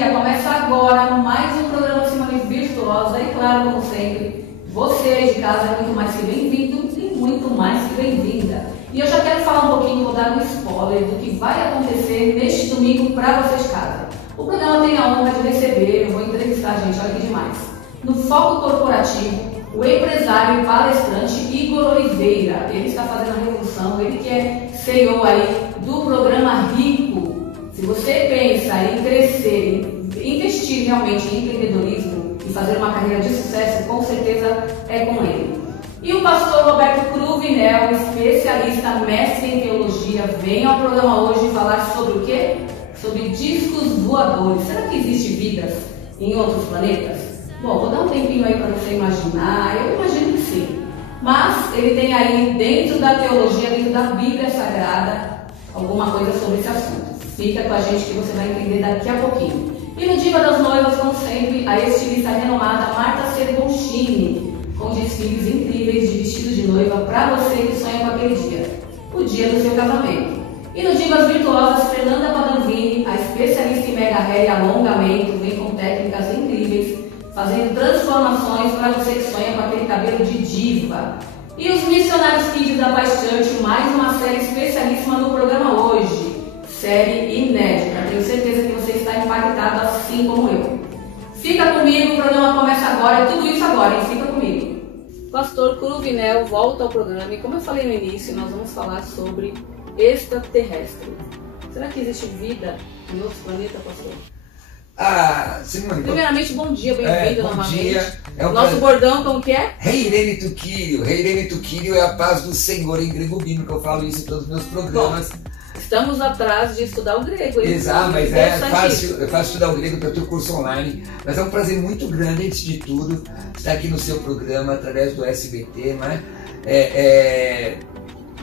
dia começa agora mais um programa Simone Virtuosa e claro, como sempre, você de casa é muito mais que bem-vindo e muito mais que bem-vinda. E eu já quero falar um pouquinho, vou dar um spoiler do que vai acontecer neste domingo para você de casa. O programa tem a honra de receber, eu vou entrevistar, gente, olha que demais, no Foco Corporativo, o empresário e palestrante Igor Oliveira. Ele está fazendo a revolução, ele que é CEO aí do programa Rico. Se você pensa em crescer, em investir realmente em empreendedorismo e fazer uma carreira de sucesso, com certeza é com ele. E o pastor Roberto Cruvinel, especialista, mestre em teologia, vem ao programa hoje falar sobre o quê? Sobre discos voadores. Será que existe vidas em outros planetas? Bom, vou dar um tempinho aí para você imaginar, eu imagino que sim. Mas ele tem aí, dentro da teologia, dentro da Bíblia Sagrada, alguma coisa sobre esse assunto. Fica com a gente que você vai entender daqui a pouquinho. E no Diva das Noivas, como sempre, a estilista renomada Marta Serboncini, com desfiles incríveis de vestido de noiva para você que sonha com aquele dia, o dia do seu casamento. E no Divas Virtuosas, Fernanda Padovini, a especialista em mega hair e alongamento, vem com técnicas incríveis, fazendo transformações para você que sonha com aquele cabelo de diva. E os Missionários Kids da Paz Church, mais uma série especialíssima no programa hoje. Série inédita, tenho certeza que você está impactado assim como eu. Fica comigo, o programa começa agora, tudo isso agora, hein? Fica comigo. Pastor Cruvinel volta ao programa e como eu falei no início, nós vamos falar sobre extraterrestre. Será que existe vida em outros planetas, pastor? Simone, primeiramente, bom dia, bem-vindo novamente. Bom dia. Nosso bordão, como que é? Reirene Tuquírio. Reirene Tuquírio é a paz do Senhor em grego bíblico. Eu falo isso em todos os meus programas. Bom, estamos atrás de estudar o grego. Exato, mas é fácil estudar o grego para o teu curso online. Mas é um prazer muito grande, antes de tudo, estar aqui no seu programa, através do SBT, né?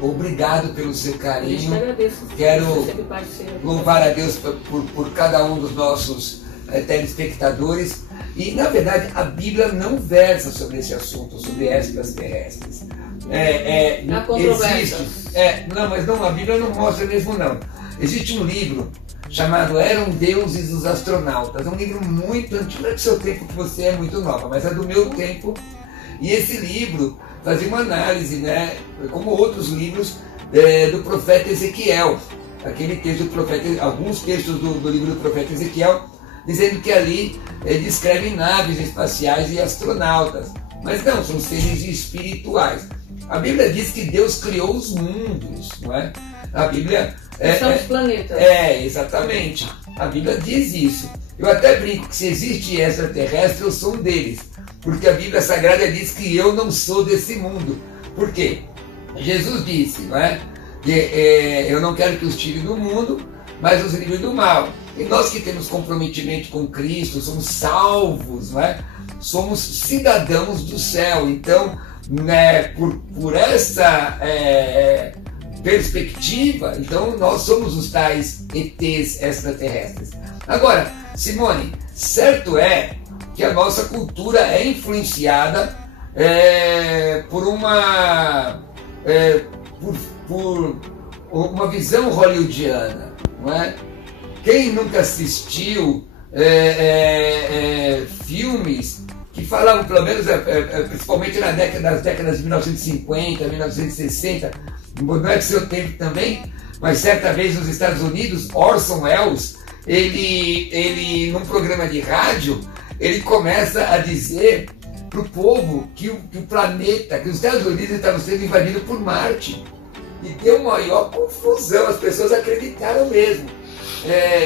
Obrigado pelo seu carinho. Eu agradeço. Quero louvar a Deus por cada um dos nossos telespectadores. E, na verdade, a Bíblia não versa sobre esse assunto, sobre extraterrestres. A Bíblia não mostra mesmo, não. Existe um livro chamado Eram Deuses os Astronautas. É um livro muito antigo, não é do seu tempo, que você é muito nova, mas é do meu tempo. E esse livro fazia uma análise, né, como outros livros do profeta Ezequiel. Aquele texto do profeta, alguns textos do livro do profeta Ezequiel, dizendo que ali descreve naves espaciais e astronautas. Mas não, são seres espirituais. A Bíblia diz que Deus criou os mundos, não é? A Bíblia... são os planetas. Exatamente. A Bíblia diz isso. Eu até brinco que se existe extraterrestre, eu sou um deles. Porque a Bíblia Sagrada diz que eu não sou desse mundo. Por quê? Jesus disse, não é? Que eu não quero que os tire do mundo, mas os livre do mal. E nós que temos comprometimento com Cristo, somos salvos, não é? Somos cidadãos do céu. Então, né, por essa perspectiva, então nós somos os tais ETs extraterrestres. Agora, Simone, certo é que a nossa cultura é influenciada por uma visão hollywoodiana, não é? Quem nunca assistiu filmes que falavam, pelo menos, principalmente nas décadas de 1950, 1960, não é do seu tempo também, mas certa vez nos Estados Unidos, Orson Welles, ele num programa de rádio, ele começa a dizer para o povo que o planeta, que os Estados Unidos estavam sendo invadidos por Marte. E deu maior confusão, as pessoas acreditaram mesmo.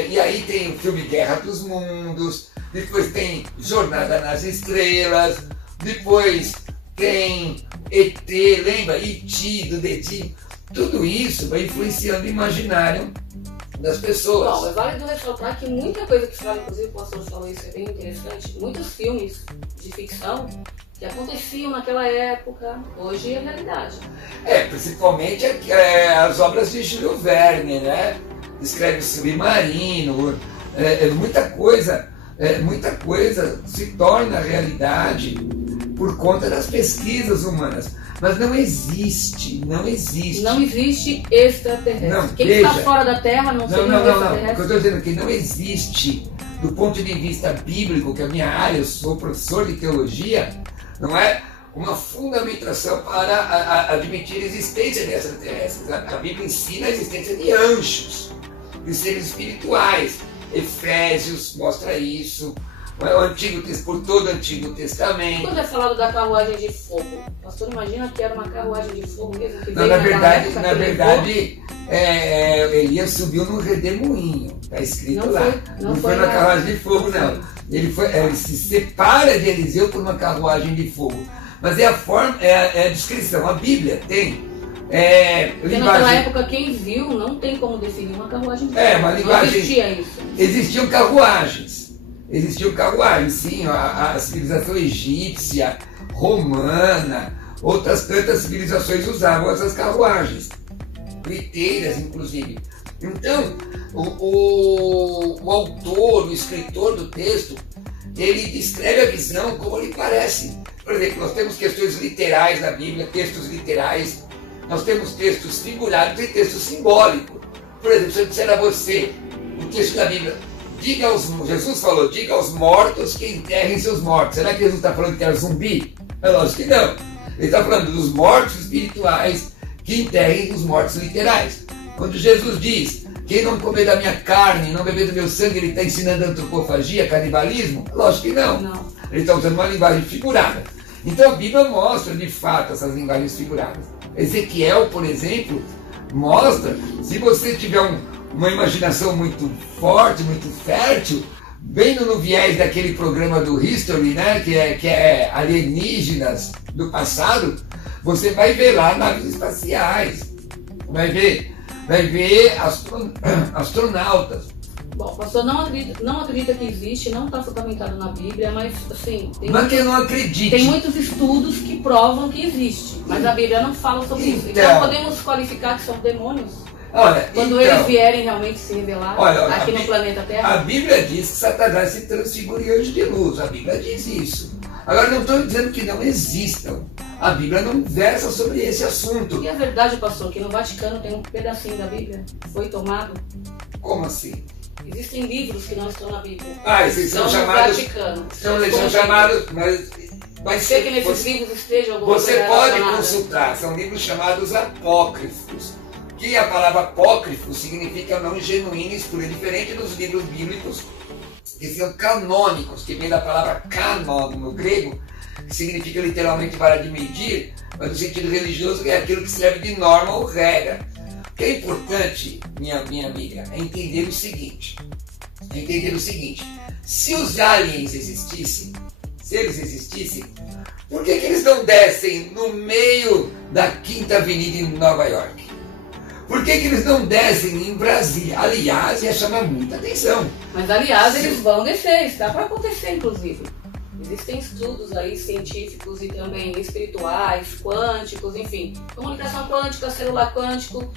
E aí tem o filme Guerra dos Mundos, depois tem Jornada nas Estrelas, depois tem ET, lembra? E.T. do dedinho. Tudo isso vai influenciando o imaginário das pessoas. Bom, é válido ressaltar que muita coisa que se fala, inclusive o pastor falou isso, é bem interessante, muitos filmes de ficção que aconteciam naquela época, hoje é realidade. Principalmente as obras de Júlio Verne, né? Escreve o Submarino, muita coisa se torna realidade por conta das pesquisas humanas. Mas não existe. Não existe extraterrestre. Não, quem está fora da Terra não seria extraterrestre? O que eu estou dizendo é que não existe do ponto de vista bíblico, que é a minha área, eu sou professor de teologia, não é? Uma fundamentação para admitir a existência de extraterrestres. A Bíblia ensina a existência de anjos, de seres espirituais. Efésios mostra isso, por todo o Antigo Testamento. Quando é falado da carruagem de fogo, o pastor imagina que era uma carruagem de fogo mesmo? Que não, na verdade Elias subiu num redemoinho, está escrito não foi na carruagem de fogo, não. Ele se separa de Eliseu por uma carruagem de fogo. Mas é a descrição, a Bíblia tem. Porque naquela época quem viu não tem como definir uma carruagem de fogo. Uma linguagem. Não existia isso. Existiam carruagens, sim, a civilização egípcia, romana, outras tantas civilizações usavam essas carruagens, liteiras inclusive. Então, o autor, o escritor do texto, ele descreve a visão como lhe parece. Por exemplo, nós temos questões literais na Bíblia, textos literais, nós temos textos figurados e textos simbólicos. Por exemplo, se eu disser a você, o texto da Bíblia, Jesus falou, diga aos mortos que enterrem seus mortos. Será que Jesus está falando que era zumbi? É lógico que não. Ele está falando dos mortos espirituais que enterrem os mortos literais. Quando Jesus diz, quem não comer da minha carne, não beber do meu sangue, ele está ensinando antropofagia, canibalismo? Lógico que não. Ele está usando uma linguagem figurada. Então a Bíblia mostra, de fato, essas linguagens figuradas. Ezequiel, por exemplo, mostra, se você tiver uma imaginação muito forte, muito fértil, bem no viés daquele programa do History, né, que é alienígenas do passado, você vai ver lá naves espaciais, vai ver astronautas. Bom, o pastor não acredita que existe, não está fundamentado na Bíblia, mas assim... Não é que eu não acredite. Tem muitos estudos que provam que existe, mas a Bíblia não fala sobre isso. Então podemos qualificar que são demônios? Quando eles vierem realmente se revelar aqui no planeta Terra? A Bíblia diz que Satanás se transfigura em anjo de luz. A Bíblia diz isso. Agora, não estou dizendo que não existam. A Bíblia não versa sobre esse assunto. E é verdade, pastor, que no Vaticano tem um pedacinho da Bíblia que foi tomado? Como assim? Existem livros que não estão na Bíblia. Esses são chamados... Vaticano. São chamados... Mas ser que nesses livros estejam alguma coisa Você pode relacionada. consultar. São livros chamados apócrifos. Que a palavra apócrifo significa não genuíno, escuro, diferente dos livros bíblicos que são canônicos, que vem da palavra canon no grego, que significa literalmente vara de medir, mas no sentido religioso é aquilo que serve de norma ou regra. O que é importante, minha amiga, é entender o seguinte, se os aliens existissem, se eles existissem, por que eles não descem no meio da Quinta Avenida em Nova York? Por que eles não descem em Brasília? Aliás, ia chamar muita atenção. Mas aliás, eles vão descer, está para acontecer inclusive. Existem estudos aí científicos e também espirituais, quânticos, enfim, comunicação quântica, celular quântico,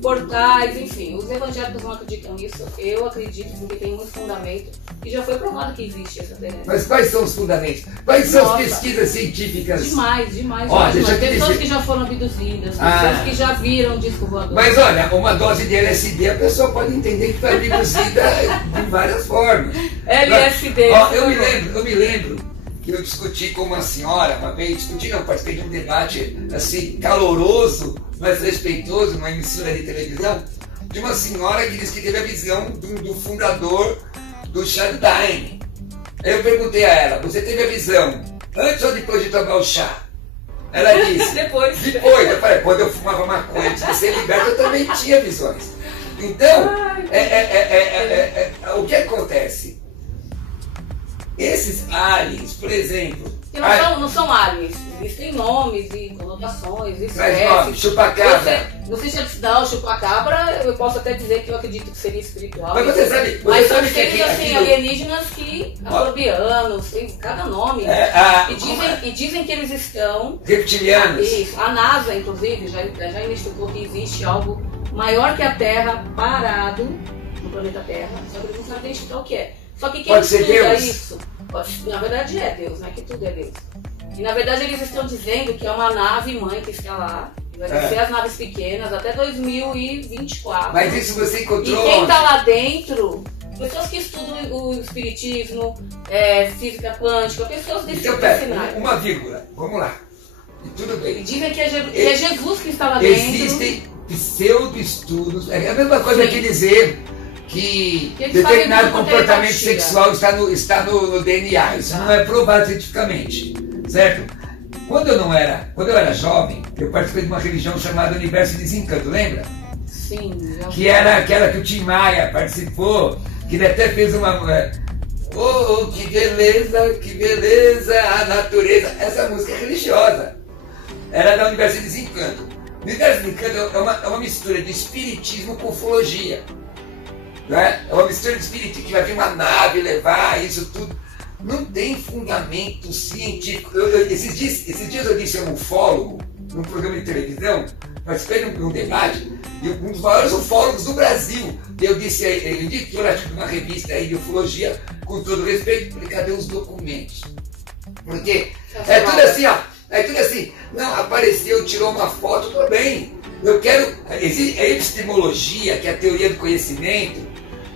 portais, enfim. Os evangélicos não acreditam nisso, eu acredito porque tem muito fundamento e já foi provado que existe essa terra. Mas quais são os fundamentos? Quais são as pesquisas científicas? Demais. Pessoas que já foram abduzidas, pessoas que já viram disco voador. Mas olha, uma dose de LSD a pessoa pode entender que foi abduzida de várias formas. LSD. Eu me lembro que eu discuti com uma senhora uma vez, participei de um debate assim, caloroso, mas respeitoso, numa emissora de televisão, de uma senhora que disse que teve a visão do fundador do Shaddai. Aí eu perguntei a ela, você teve a visão antes ou depois de tomar o chá? Ela disse, depois. Eu falei, quando eu fumava maconha antes de ser liberto, eu também tinha visões. Então, o que acontece? Esses aliens, por exemplo... Não são aliens, existem nomes e conotações, Mas nome, chupacabra. Você já dá o chupacabra, eu posso até dizer que eu acredito que seria espiritual. Mas você sabe são que seres assim, alienígenas que, astrobianos, tem cada nome. E dizem que eles estão... Reptilianos. Isso, a NASA, inclusive, já investigou que existe algo maior que a Terra parado no planeta Terra, só que eles não sabem identificar o que é. Só que quem estuda isso, na verdade é Deus, não é que tudo é Deus. E na verdade eles estão dizendo que é uma nave mãe que está lá, que vai descer as naves pequenas até 2024. Mas isso você encontrou? E quem está lá dentro Pessoas que estudam o espiritismo, física quântica, pessoas desse Então, pera, uma vírgula, vamos lá. E tudo bem. E dizem que é Jesus que está lá dentro. Existem pseudo-estudos, é a mesma coisa Sim. que dizer que determinado comportamento sexual está no DNA. Isso não é provado cientificamente, certo? Quando eu era jovem, eu participei de uma religião chamada Universo Desencanto, lembra? Sim. Que era aquela que o Tim Maia participou, que ele até fez uma... Oh, que beleza, a natureza. Essa música é religiosa. Era da Universo Desencanto. O Universo Desencanto é uma mistura de espiritismo com ufologia. Não é? É uma mistura de espiritismo, que vai vir uma nave levar isso tudo. Não tem fundamento científico. Esses dias eu disse a um ufólogo, num programa de televisão, participei de um debate, e um dos maiores ufólogos do Brasil. Eu disse a ele, editor de uma revista aí de ufologia, com todo respeito, falei, cadê os documentos? Porque é tudo assim, ó. É tudo assim, não, apareceu, tirou uma foto, tudo bem. Eu quero. A epistemologia, que é a teoria do conhecimento,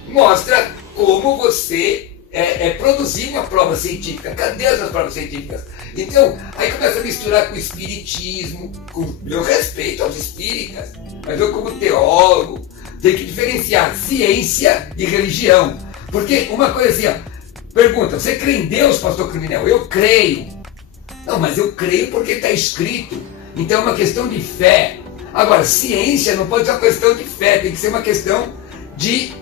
mostra como você produzir uma prova científica. Cadê as provas científicas? Então, aí começa a misturar com o espiritismo, com meu respeito aos espíritas, mas eu, como teólogo, tenho que diferenciar ciência e religião. Porque uma coisa assim, ó, pergunta, você crê em Deus, pastor Criminel? Eu creio. Não, mas eu creio porque está escrito. Então é uma questão de fé. Agora, ciência não pode ser uma questão de fé, tem que ser uma questão de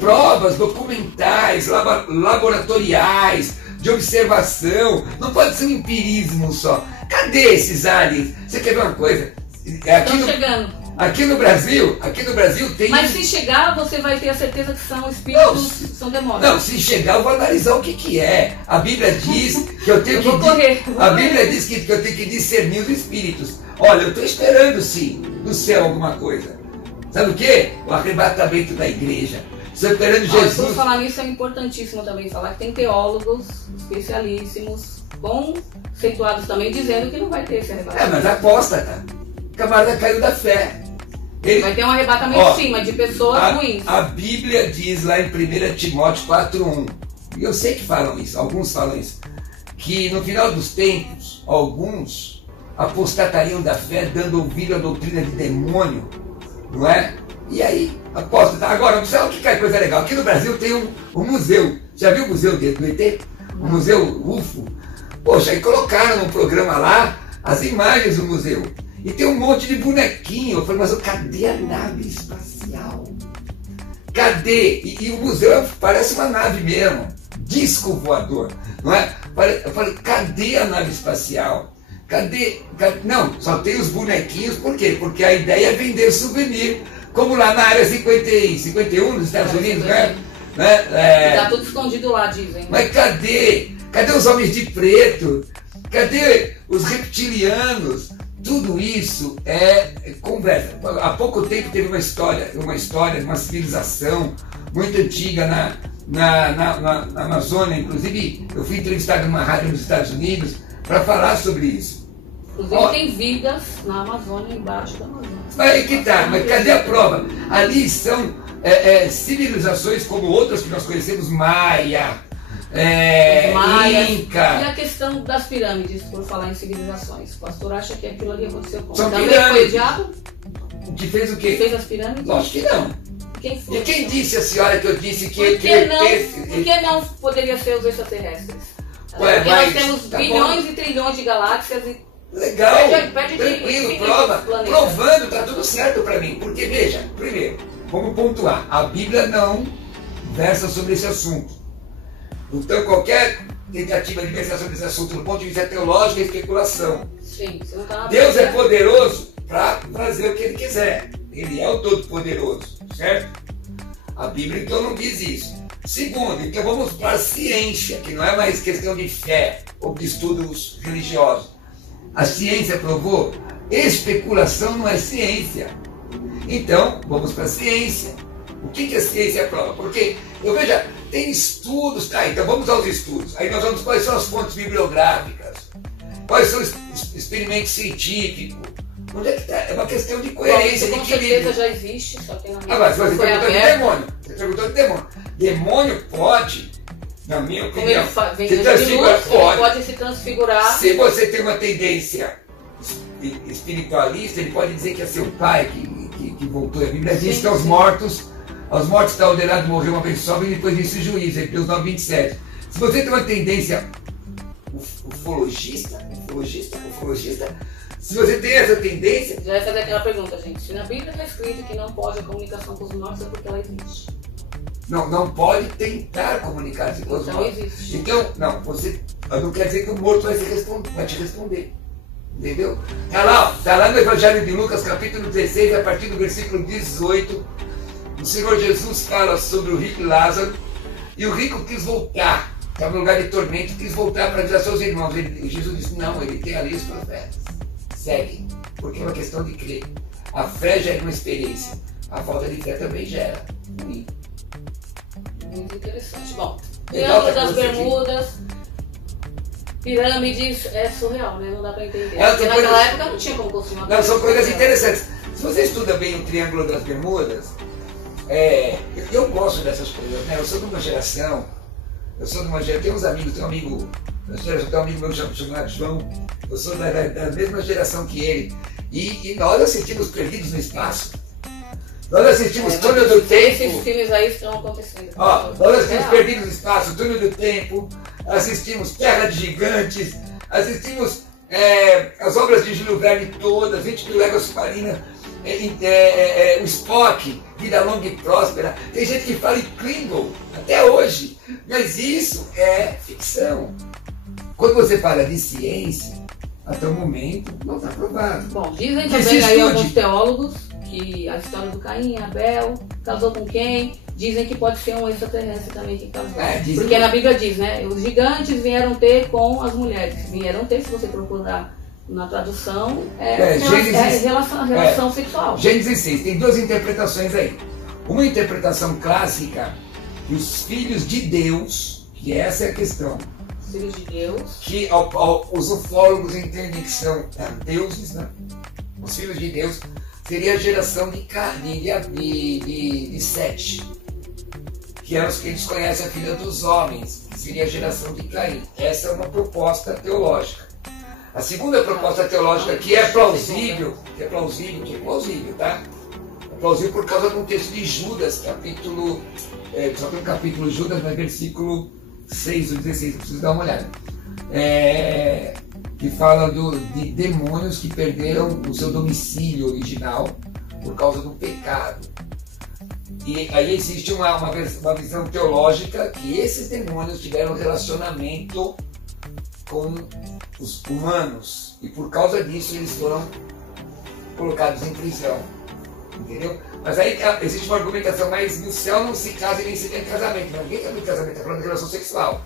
provas documentais, laboratoriais, de observação. Não pode ser um empirismo só. Cadê esses aliens? Você quer ver uma coisa? Estão chegando. Aqui no Brasil tem... Mas se chegar, você vai ter a certeza que são espíritos, são demônios. Não, se chegar, eu vou analisar o que é. A Bíblia diz que eu tenho A Bíblia diz que eu tenho que discernir os espíritos. Olha, eu estou esperando, sim, no céu alguma coisa. Sabe o quê? O arrebatamento da igreja. Estou esperando Jesus. Por falar nisso, é importantíssimo também falar que tem teólogos especialíssimos, conceituados também, dizendo que não vai ter esse arrebatamento. Mas aposta, tá? O camarada caiu da fé. Vai ter um arrebatamento sim, mas de pessoas ruins. A Bíblia diz lá em 1 Timóteo 4:1, e eu sei que falam isso, alguns falam isso, que no final dos tempos, alguns apostatariam da fé, dando ouvido à doutrina de demônio, não é? E aí, apóstata. Agora, sabe o que é coisa legal? Aqui no Brasil tem um museu. Já viu o museu do ET? O museu UFO? Poxa, aí colocaram no programa lá as imagens do museu. E tem um monte de bonequinho. Eu falei, mas cadê a nave espacial? Cadê? E o museu parece uma nave mesmo. Disco voador, não é? Eu falei, cadê a nave espacial? Cadê? Não, só tem os bonequinhos. Por quê? Porque a ideia é vender souvenir. Como lá na área 51 dos Estados Unidos, né? Tá tudo escondido lá, dizem. Mas cadê? Cadê os homens de preto? Cadê os reptilianos? Tudo isso é conversa. Há pouco tempo teve uma história de uma civilização muito antiga na Amazônia. Inclusive, eu fui entrevistado numa rádio nos Estados Unidos para falar sobre isso. Inclusive tem vidas na Amazônia, embaixo da Amazônia. Mas aí que tá, mas cadê a prova? Ali são civilizações como outras que nós conhecemos, Maia, Inca. E a questão das pirâmides, por falar em civilizações. O pastor acha que aquilo ali aconteceu como? São Também pirâmides. foi o diabo? Que fez o quê? Que fez as pirâmides? Lógico que não. Quem foi? E quem disse a senhora que eu disse que... Por que não poderia ser os extraterrestres? Ué, porque mas, nós temos bilhões e trilhões de galáxias e... Legal, perde tranquilo, prova. Provando, tá tudo certo para mim. Porque, veja, primeiro, vamos pontuar. A Bíblia não versa sobre esse assunto. Então, qualquer tentativa de versar sobre esse assunto do ponto de vista teológico é especulação. Sim, você não tá Deus é poderoso para fazer o que Ele quiser. Ele é o Todo-Poderoso, certo? A Bíblia, então, não diz isso. Segundo, então vamos para a ciência, que não é mais questão de fé ou de estudos religiosos. A ciência provou, especulação não é ciência. Então, vamos para a ciência. O que a ciência prova? Porque, veja, tem estudos, tá? Então vamos aos estudos. Aí nós vamos, quais são as fontes bibliográficas? Quais são os experimentos científicos? Onde é que está? É uma questão de coerência, de com equilíbrio. certeza já existe, só que não Agora, se você foi perguntou de aberto. demônio, você perguntou de demônio. Demônio pode, na minha Como ele opinião, vem se de transfigurar, luz, ele pode se transfigurar. Se você tem uma tendência espiritualista, ele pode dizer que é seu pai que voltou. A Bíblia diz que aos mortos está ordenado morrer uma vez só e depois disso o juízo, Hebreus 9:27. Se você tem uma tendência ufologista, se você tem essa tendência... Já ia fazer aquela pergunta, gente. Se na Bíblia está escrito que não pode a comunicação com os mortos, é porque ela existe. Não pode tentar comunicar-se com os Então mortos. existe. Então, não quer dizer que o morto vai te responder. Entendeu? Tá lá no Evangelho de Lucas, capítulo 16, a partir do versículo 18. O Senhor Jesus fala sobre o rico Lázaro. E o rico quis voltar. Estava no lugar de tormento, quis voltar para dizer aos seus irmãos. Jesus disse, não, ele tem ali os profetas. Segue. Porque é uma questão de crer. A fé gera uma experiência. A falta de fé também gera. Muito interessante. Bom, Legal, Triângulo tá das com você aqui. Bermudas, pirâmides, é surreal, né? Não dá para entender. É, Porque tem naquela coisas- época não tinha como construir uma Não, são pirâmide. coisas interessantes. Se você estuda bem o Triângulo das Bermudas, eu gosto dessas coisas, né? Eu sou de uma geração, tenho uns amigos, tenho um amigo meu chamado João, eu sou da mesma geração que ele, e nós assistimos Perdidos no Espaço, nós assistimos Túnel do Esses Tempo, filmes aí estão acontecendo. nós assistimos Perdidos no Espaço, Túnel do Tempo, assistimos Terra de Gigantes, assistimos as obras de Júlio Verne todas, 20 mil léguas submarinas, o Spock, Vida Longa e Próspera. Tem gente que fala em Klingon até hoje, mas isso é ficção. Quando você fala de ciência, até o momento não está provado. Bom, dizem Que também se aí estude. alguns teólogos que a história do Caim, Abel, casou com quem? Dizem que pode ser um extraterrestre também que casou. Dizem. Porque na Bíblia diz, né? Os gigantes vieram ter com as mulheres. Vieram ter, se você procurar na tradução, relação sexual. Gênesis 6, tem duas interpretações aí. Uma interpretação clássica, que os filhos de Deus, que essa é a questão, Filhos de Deus. que os ufólogos entendem que são deuses, né? Os filhos de Deus seria a geração de Sete, que é os que eles conhecem a filha dos homens, que seria a geração de Caim. Essa é uma proposta teológica. A segunda proposta teológica que é plausível, tá? É plausível por causa de um texto de Judas, só tem um capítulo Judas, mas versículo 6 ou 16, eu preciso dar uma olhada. Que fala de demônios que perderam o seu domicílio original por causa do pecado. E aí existe uma visão teológica que esses demônios tiveram um relacionamento com os humanos e por causa disso eles foram colocados em prisão, entendeu? Mas aí existe uma argumentação, mas no céu não se casa e nem se tem casamento. Mas ninguém está falando de casamento, está falando de relação sexual.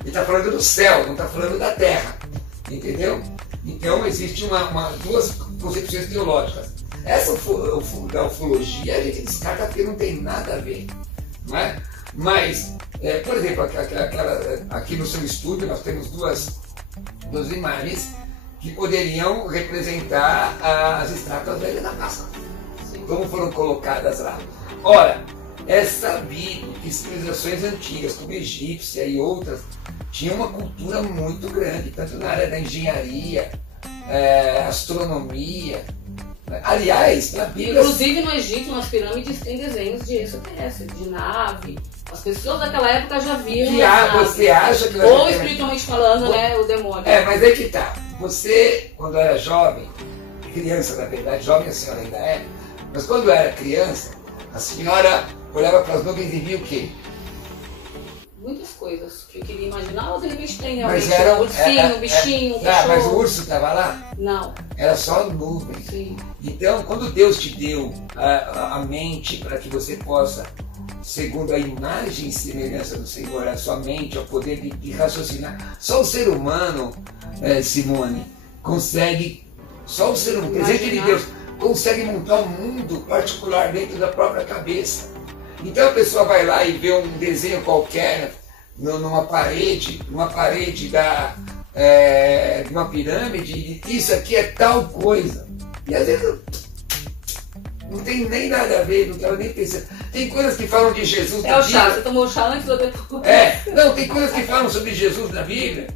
Ele está falando do céu, não está falando da terra, entendeu? Então existe duas concepções teológicas. Essa da ufologia a gente descarta porque não tem nada a ver, não é? Mas, por exemplo, aqui no seu estúdio nós temos duas imagens que poderiam representar as estátuas da Ilha da Páscoa. Como foram colocadas lá? Ora, é sabido que civilizações antigas, como a egípcia e outras, tinham uma cultura muito grande, tanto na área da engenharia, astronomia. Aliás, na Bíblia... Inclusive no Egito, nas pirâmides, tem desenhos de extraterrestre, de nave. As pessoas daquela época já viram. Você acha que... Ou espiritualmente falando, né, o demônio. Mas é que tá. Você, quando era jovem, criança na verdade, jovem a senhora ainda é, mas quando era criança, a senhora olhava para as nuvens e via o quê? Muitas coisas que eu queria imaginar, ou de repente tem Mas realmente era um ursinho, um bichinho, um cachorro. Mas o urso estava lá? Não. Era só nuvem. Sim. Então, quando Deus te deu a mente para que você possa, segundo a imagem e semelhança do Senhor, a sua mente, o poder de raciocinar, só o ser humano, Simone, consegue, só o ser humano, presente de Deus, consegue montar um mundo particular dentro da própria cabeça. Então a pessoa vai lá e vê um desenho qualquer numa parede de uma pirâmide, e isso aqui é tal coisa. E às vezes não tem nem nada a ver, não estava nem pensando. Tem coisas que falam de Jesus na Bíblia. É o chá, você tomou o chá antes ou depois? Não, tem coisas que falam sobre Jesus na Bíblia,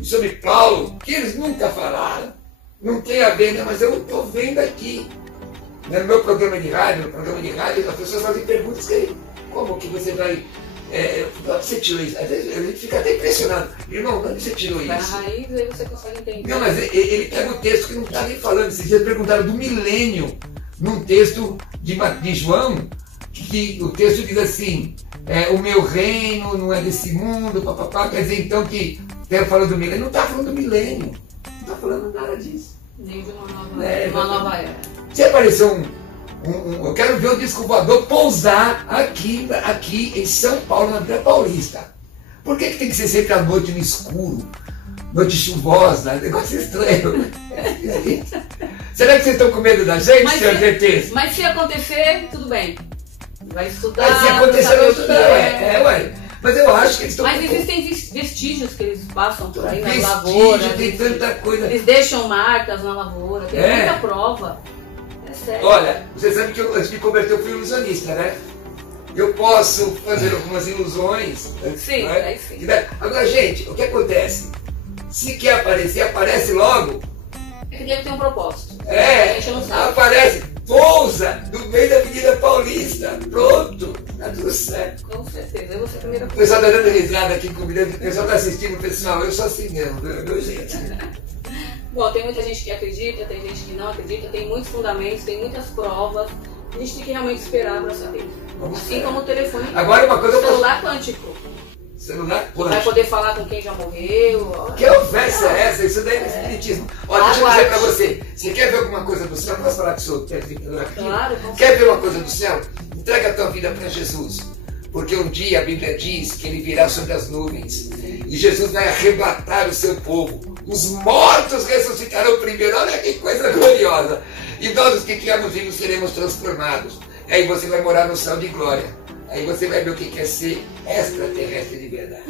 e sobre Paulo, que eles nunca falaram. Não tem a ver, né? Mas eu estou vendo aqui. No meu programa de rádio, as pessoas fazem perguntas que como que você vai. Onde você tirou isso? Às vezes a gente fica até impressionado. Irmão, onde você tirou isso? Vai na raiz, aí você consegue entender. Não, mas ele pega o texto que não está nem falando. Esses dias perguntaram do milênio, num texto de João, que o texto diz assim, o meu reino não é desse mundo, papapá. Quer dizer, então, que fala do milênio. Não está falando do milênio. Não está falando nada disso. Nem de uma nova era. Se apareceu eu quero ver o disco voador pousar aqui em São Paulo, na Vila Paulista. Por que tem que ser sempre à noite no escuro? Noite chuvosa, negócio estranho. Será que vocês estão com medo da gente, senhor GT? Mas se acontecer, tudo bem. Vai estudar. Mas se acontecer, vai estudar, ué. Mas eu acho que eles estão... Mas existem vestígios que eles passam por aí nas lavouras. Tem tanta coisa. Eles deixam marcas na lavoura, tem muita prova. É sério. Olha, você sabe que antes de converter eu fui ilusionista, né? Eu posso fazer algumas ilusões. Sim, né? sim. Agora, gente, o que acontece? Se quer aparecer, aparece logo. É que deve ter um propósito. A gente não sabe. Aparece, pousa no meio da Avenida Paulista. Pronto, tá tudo certo. Com certeza, eu vou ser a primeira O pessoal tá dando risada aqui comigo, o pessoal tá assistindo, pessoal, eu sou assim mesmo, meu jeito. Bom, tem muita gente que acredita, tem gente que não acredita, tem muitos fundamentos, tem muitas provas. A gente tem que realmente esperar para saber. Assim como o telefone. Agora uma coisa, celular quântico. Celular quântico. Vai poder falar com quem já morreu. Que conversa é essa? Isso daí é espiritismo. Olha, deixa eu dizer pra você. Você quer ver alguma coisa do céu? Posso falar com o senhor? Claro. Quer ver uma coisa do céu? Entrega a tua vida para Jesus. Porque um dia a Bíblia diz que ele virá sobre as nuvens. E Jesus vai arrebatar o seu povo. Os mortos ressuscitarão primeiro. Olha que coisa gloriosa. E nós, os que estivermos vivos, seremos transformados. Aí você vai morar no céu de glória. Aí você vai ver o que é ser extraterrestre de verdade.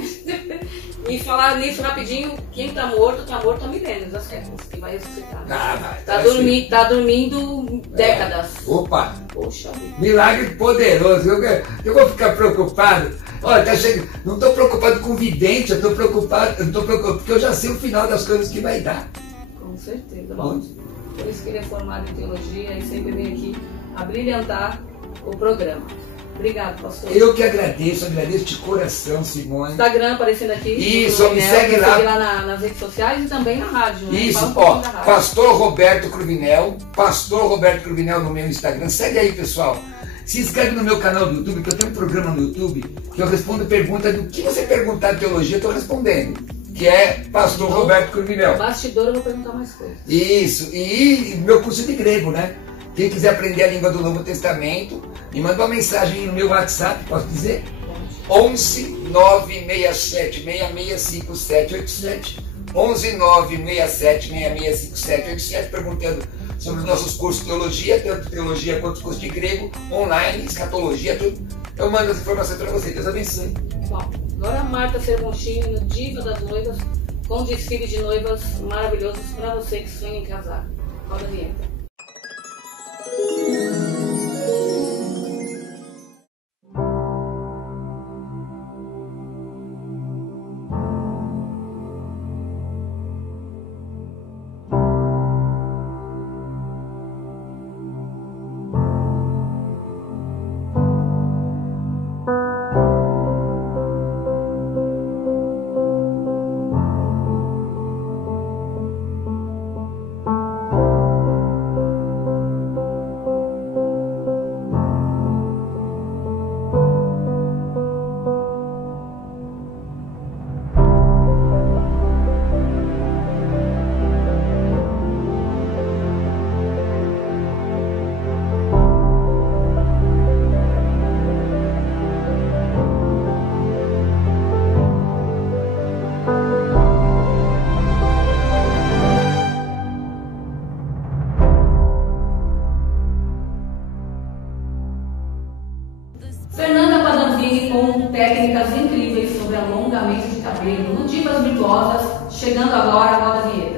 E falar nisso rapidinho, quem tá morto há milênios, as séculos, que vai ressuscitar. Tá dormindo décadas. Opa! Poxa vida. Milagre poderoso. Eu vou ficar preocupado. Olha, tá chegando. Não estou preocupado com vidente, eu estou preocupado porque eu já sei o final das coisas que vai dar. Com certeza. Bom, por isso que ele é formado em teologia e sempre vem aqui a brilhantar o programa. Obrigado, pastor. Eu que agradeço de coração, Simone. Instagram aparecendo aqui. Isso, me segue lá. Segue lá nas redes sociais e também na rádio. Né? Isso, Pastor Roberto Cruvinel no meu Instagram. Segue aí, pessoal. Se inscreve no meu canal do YouTube, que eu tenho um programa no YouTube que eu respondo perguntas do que você perguntar de teologia, eu estou respondendo. Que é Pastor Roberto Cruvinel. No bastidor eu vou perguntar mais coisas. Isso, e meu curso de grego, né? Quem quiser aprender a língua do Novo Testamento, me manda uma mensagem no meu WhatsApp, posso dizer? 11 967 665787. 11 967 665787, perguntando sobre os nossos cursos de teologia, tanto teologia quanto curso de grego, online, escatologia, tudo. Eu mando as informações para vocês. Deus abençoe. Bom, agora a Marta Sermoncini no Diva das Noivas, com desfile de noivas maravilhosos para você que sonha em casar. Roda a vinheta. Técnicas incríveis sobre alongamento de cabelo no Divas Virtuosas, chegando agora a roda vinheta.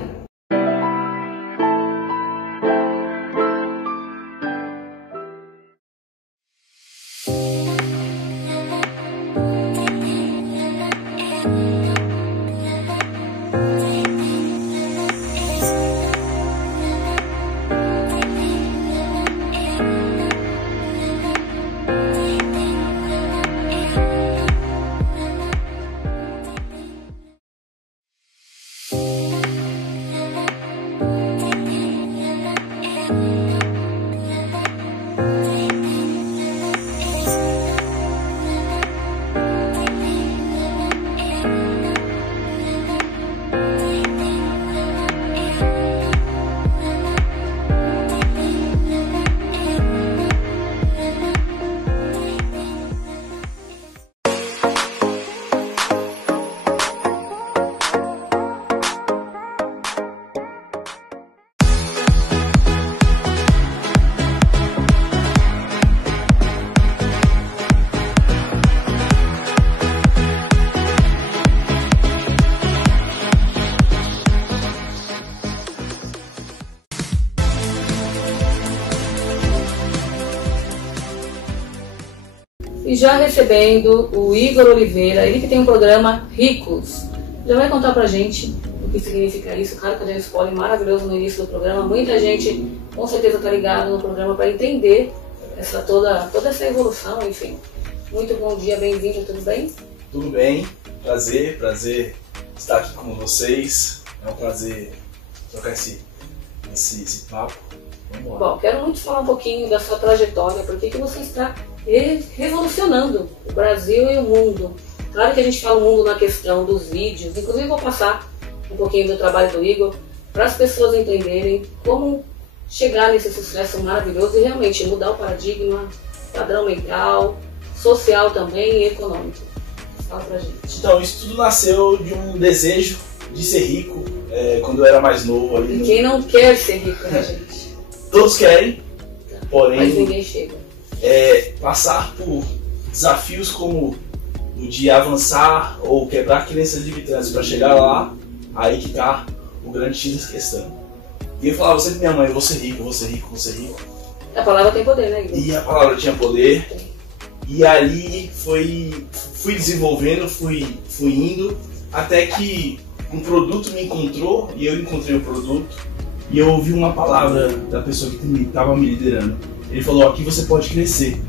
E já recebendo o Igor Oliveira, ele que tem um programa Ricos. Já vai contar pra gente o que significa isso. Claro que eu dei um spoiler maravilhoso no início do programa. Muita gente com certeza está ligada no programa para entender toda essa evolução, enfim. Muito bom dia, bem-vindo, tudo bem? Tudo bem, prazer estar aqui com vocês. É um prazer trocar esse papo. Vamos lá. Bom, quero muito falar um pouquinho da sua trajetória, porque que você está revolucionando o Brasil e o mundo. Claro que a gente fala o mundo na questão dos vídeos, inclusive vou passar um pouquinho do trabalho do Igor para as pessoas entenderem como chegar nesse sucesso maravilhoso e realmente mudar o paradigma, padrão mental, social também e econômico. Fala pra gente. Então, isso tudo nasceu de um desejo de ser rico quando eu era mais novo. Ali e quem não quer ser rico, né, gente? Todos querem, porém... Mas ninguém chega. Passar por desafios como o de avançar ou quebrar crenças limitantes para chegar lá, aí que tá o grande X da questão. E eu falava sempre pra minha mãe, eu vou ser rico, vou ser rico, vou ser rico. A palavra tem poder, né, Igor? E a palavra tinha poder. E ali fui desenvolvendo, fui indo, até que um produto me encontrou e eu encontrei o produto. E eu ouvi uma palavra da pessoa que estava me liderando. Ele falou, aqui você pode crescer.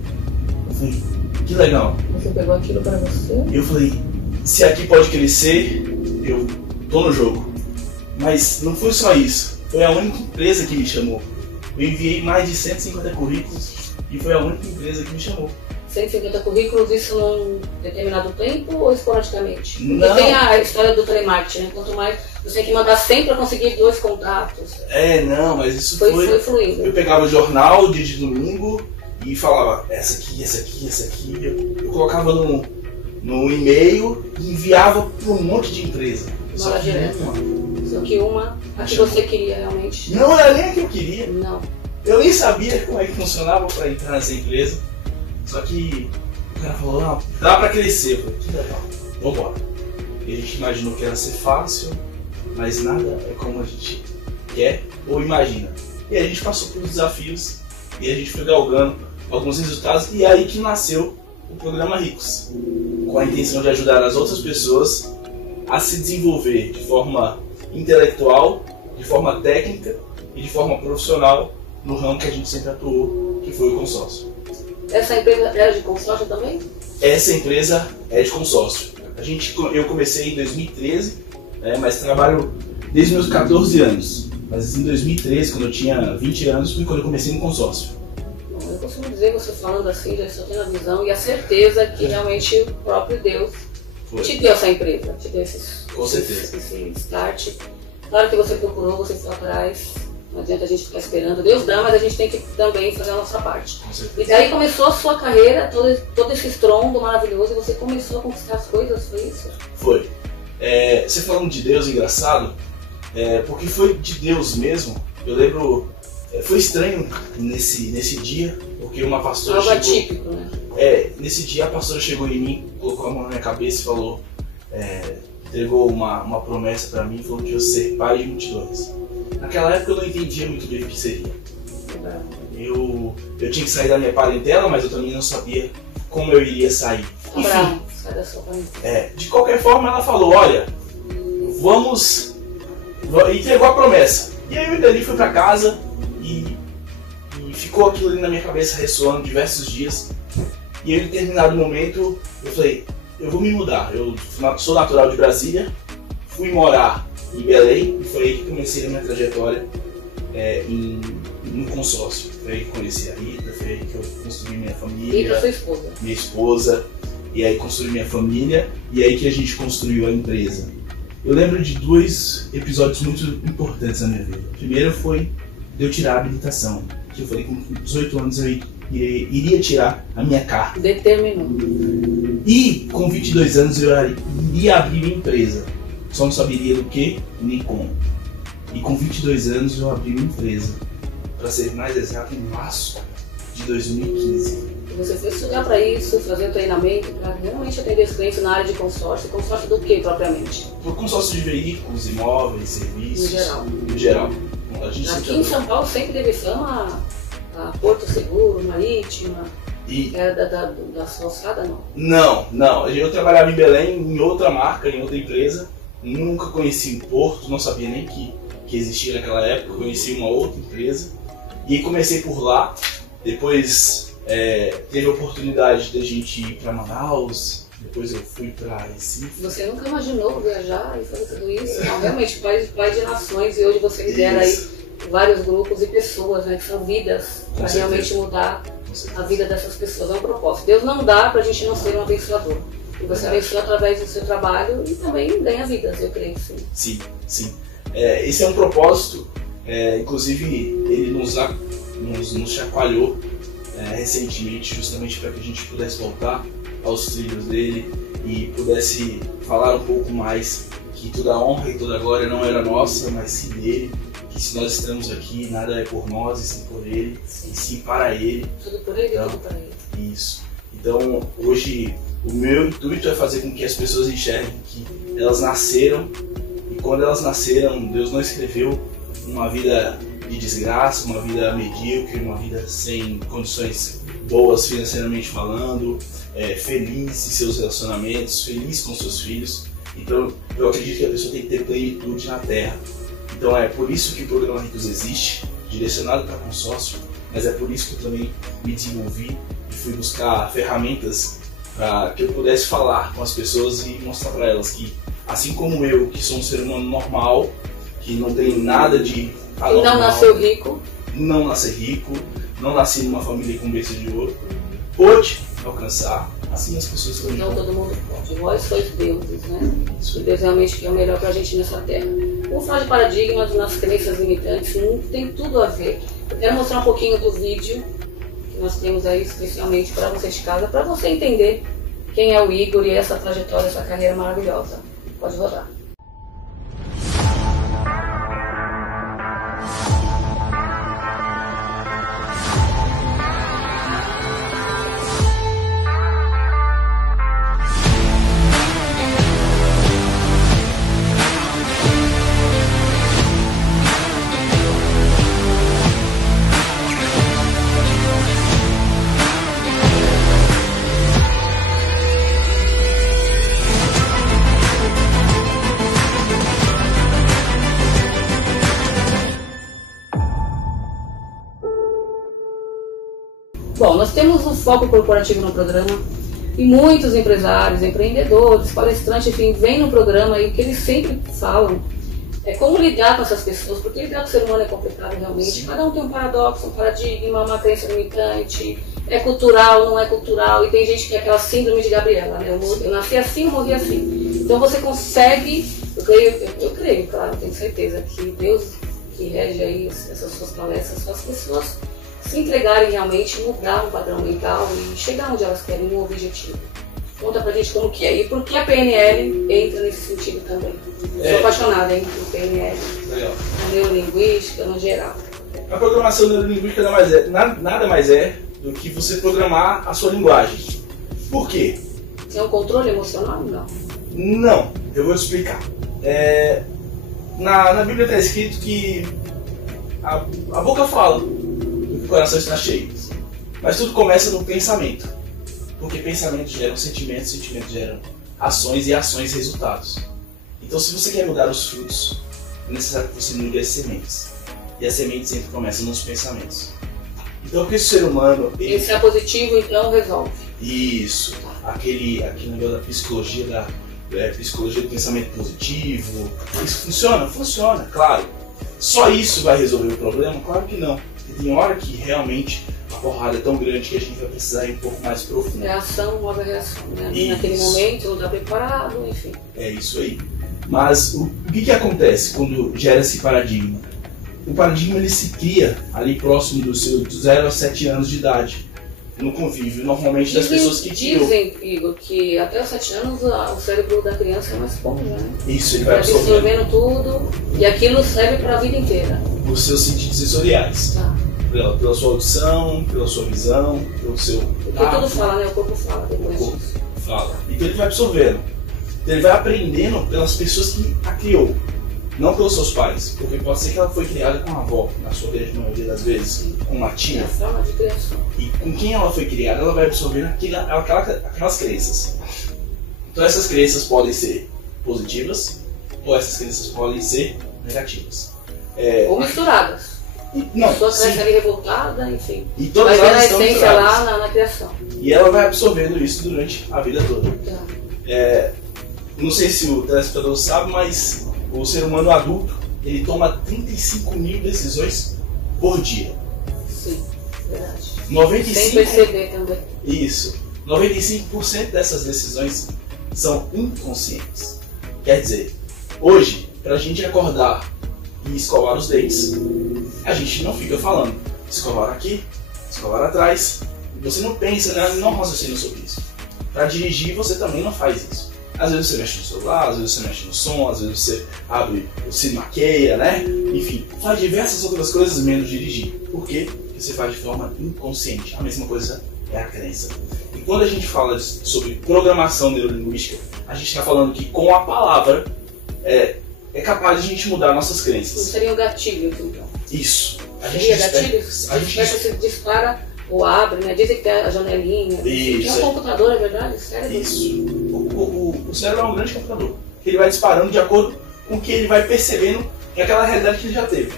Eu falei, que legal. Você pegou aquilo para você? Eu falei, se aqui pode crescer, eu tô no jogo. Mas não foi só isso. Foi a única empresa que me chamou. Eu enviei mais de 150 currículos e foi a única empresa que me chamou. 150 currículos, isso num determinado tempo ou esporadicamente? Não. Porque tem a história do telemarketing, né? Quanto mais você tem que mandar 100 para conseguir 2 contatos. Não, mas isso foi fluindo. Eu pegava o jornal dia de domingo e falava essa aqui. Eu colocava no e-mail e enviava para um monte de empresa. Só que uma, a que você queria realmente. Não era nem a que eu queria. Não. Eu nem sabia como é que funcionava para entrar nessa empresa. Só que o cara falou, não, dá pra crescer. Eu falei, que legal, vambora. E a gente imaginou que ia ser fácil, mas nada é como a gente quer ou imagina. E a gente passou por desafios e a gente foi galgando alguns resultados e é aí que nasceu o programa Ricos, com a intenção de ajudar as outras pessoas a se desenvolver de forma intelectual, de forma técnica e de forma profissional no ramo que a gente sempre atuou, que foi o consórcio. Essa empresa era de consórcio também? Essa empresa é de consórcio. Eu comecei em 2013, mas trabalho desde meus 14 anos. Mas em 2013, quando eu tinha 20 anos, foi quando eu comecei no consórcio. Bom, eu costumo dizer, você falando assim, já estou tendo a visão e a certeza que realmente o próprio Deus te deu essa empresa, te deu esse start. Claro que você procurou, você foi atrás. Não adianta a gente ficar esperando, Deus dá, mas a gente tem que também fazer a nossa parte. E daí começou a sua carreira, todo esse estrondo maravilhoso, e você começou a conquistar as coisas, foi isso? Foi. Você falando de Deus, engraçado, porque foi de Deus mesmo. Eu lembro, foi estranho nesse dia, porque uma pastora algo chegou... atípico, né? Nesse dia a pastora chegou em mim, colocou a mão na minha cabeça e falou, entregou uma promessa para mim, falou que eu ia ser pai de multidões. Naquela época eu não entendia muito bem o que seria. Eu tinha que sair da minha parentela, mas eu também não sabia como eu iria sair. Abraão, sai da sua parentela. De qualquer forma ela falou, olha, entregou a promessa. E aí eu dali fui pra casa e ficou aquilo ali na minha cabeça ressoando diversos dias. E em determinado momento eu falei, eu vou me mudar. Eu sou natural de Brasília, fui morar em Belém, e foi aí que comecei a minha trajetória no consórcio. Foi aí que conheci a Rita, foi aí que eu construí minha família. Rita, sua esposa. Minha esposa, e aí construí minha família, e aí que a gente construiu a empresa. Eu lembro de 2 episódios muito importantes na minha vida. O primeiro foi de eu tirar a habilitação, que eu falei que com 18 anos eu iria tirar a minha carta. Determinou. E com 22 anos eu iria abrir minha empresa. Só não saberia do que nem como. E com 22 anos eu abri minha empresa. Para ser mais exato, em março de 2015. E você foi estudar para isso, fazer treinamento para realmente atender os clientes na área de consórcio. Consórcio do que propriamente? Por consórcio de veículos, imóveis, serviços. No geral. A gente aqui em São Paulo sempre teve fama a Porto Seguro, Marítima. Era da sua alçada, não? Não. Eu trabalhava em Belém, em outra marca, em outra empresa. Nunca conheci o Porto, não sabia nem que existia naquela época. Conheci uma outra empresa e comecei por lá. Depois teve a oportunidade de a gente ir para Manaus. Depois eu fui para Recife. Você nunca imaginou viajar e fazer tudo isso? Não, realmente, pai de nações, e hoje você lidera aí vários grupos e pessoas, né, que são vidas, para realmente mudar a vida dessas pessoas. É um propósito. Deus não dá para a gente não ser um abençoador. E você abençoa através do seu trabalho e também ganha vidas, eu creio que sim. Sim. Esse é um propósito, inclusive ele nos chacoalhou recentemente, justamente para que a gente pudesse voltar aos trilhos dele e pudesse falar um pouco mais que toda a honra e toda a glória não era nossa, mas sim dele, que se nós estamos aqui, nada é por nós e sim por ele, e sim para ele. Tudo por ele e tudo para ele. Isso. Então, hoje, o meu intuito é fazer com que as pessoas enxerguem que elas nasceram, e quando elas nasceram, Deus não escreveu uma vida de desgraça, uma vida medíocre, uma vida sem condições boas financeiramente falando, feliz em seus relacionamentos, feliz com seus filhos. Então, eu acredito que a pessoa tem que ter plenitude na Terra. Então, é por isso que o Programa Ricos existe, direcionado para consórcio, mas é por isso que eu também me desenvolvi e fui buscar ferramentas para que eu pudesse falar com as pessoas e mostrar para elas que, assim como eu, que sou um ser humano normal, que não tem nada de anormal, e não nasceu rico, não nasci rico, não nasci numa família com berço de ouro, pôde alcançar, assim as pessoas também. Não todo mundo pode. Vós sois deuses, né? E Deus realmente quer o melhor pra gente nessa terra. Vamos falar de paradigmas nas crenças limitantes, tem tudo a ver. Eu quero mostrar um pouquinho do vídeo que nós temos aí especialmente para você de casa, para você entender quem é o Igor e essa trajetória, essa carreira maravilhosa. Pode rodar. Bom, nós temos um foco corporativo no programa e muitos empresários, empreendedores, palestrantes, enfim, vêm no programa e o que eles sempre falam é como lidar com essas pessoas, porque lidar com o ser humano é complicado realmente. Sim. Cada um tem um paradoxo, um paradigma, uma crença limitante, é cultural, não é cultural, e tem gente que é aquela síndrome de Gabriela, né? Eu nasci assim, eu morri assim. Então você consegue, eu creio, claro, tenho certeza que Deus que rege aí essas suas palestras, as pessoas se entregarem realmente, mudar um padrão mental e chegar onde elas querem, um objetivo. Conta pra gente como que é e por que a PNL entra nesse sentido também. Sou apaixonada por PNL, na neurolinguística, no geral. A programação neurolinguística nada mais é do que você programar a sua linguagem. Por quê? É um controle emocional? Não. Não, eu vou te explicar. Na Bíblia está escrito que a boca fala, o coração está cheio. Mas tudo começa no pensamento. Porque pensamentos geram sentimentos, sentimentos geram ações e ações resultados. Então, se você quer mudar os frutos, é necessário que você mude as sementes. E as sementes sempre começam nos pensamentos. Então, porque o ser humano... Esse é positivo, então resolve. Isso. Aquele negócio da psicologia, psicologia do pensamento positivo. Isso funciona? Funciona, claro. Só isso vai resolver o problema? Claro que não. Porque tem hora que realmente a porrada é tão grande que a gente vai precisar ir um pouco mais profundo. Reação, logo a reação, né? Naquele momento, não está preparado, enfim. É isso aí. Mas o que acontece quando gera esse paradigma? O paradigma ele se cria ali próximo dos seus 0 a 7 anos de idade, no convívio, normalmente das pessoas que criam. Dizem, Igor, que até os 7 anos o cérebro da criança é uma esponja, né? Isso, ele vai absorvendo tudo e aquilo serve para a vida inteira. Os seus sentidos sensoriais. Tá. Pela sua audição, pela sua visão, pelo seu... Porque tudo fala, né? O corpo fala depois disso. Fala. Então ele vai absorvendo. Então ele vai aprendendo pelas pessoas que a criou. Não pelos seus pais, porque pode ser que ela foi criada com a avó, na sua grande maioria das vezes, com uma tia. É a forma de criação. E com quem ela foi criada, ela vai absorver aquelas crenças. Então essas crenças podem ser positivas, ou essas crenças podem ser negativas. Ou misturadas. Não, A pessoa sim. cresce ali revoltada, enfim. E todas Vai ver elas na estão essência misturadas. lá na criação. E ela vai absorvendo isso durante a vida toda. Tá. Não sei se o telespectador sabe, mas o ser humano adulto, ele toma 35 mil decisões por dia. Sim, verdade. 95... Sem perceber também. Isso. 95% dessas decisões são inconscientes. Quer dizer, hoje, para a gente acordar e escovar os dentes, a gente não fica falando escovar aqui, escovar atrás. Você não pensa, né? Não raciocina sobre isso. Para dirigir, você também não faz isso. Às vezes você mexe no celular, às vezes você mexe no som, às vezes você abre, se maqueia, né? Enfim, faz diversas outras coisas menos dirigir. Por quê? Porque você faz de forma inconsciente. A mesma coisa é a crença. E quando a gente fala sobre programação neurolinguística, a gente está falando que com a palavra é capaz de a gente mudar nossas Não crenças. seria um gatilho, então. Isso. Seria gatilho? Você dispara ou abre, né? Dizem que tem a janelinha. Isso. É um computador, é verdade? Sério? Isso. O cérebro é um grande computador. Ele vai disparando de acordo com o que ele vai percebendo que é aquela realidade que ele já teve.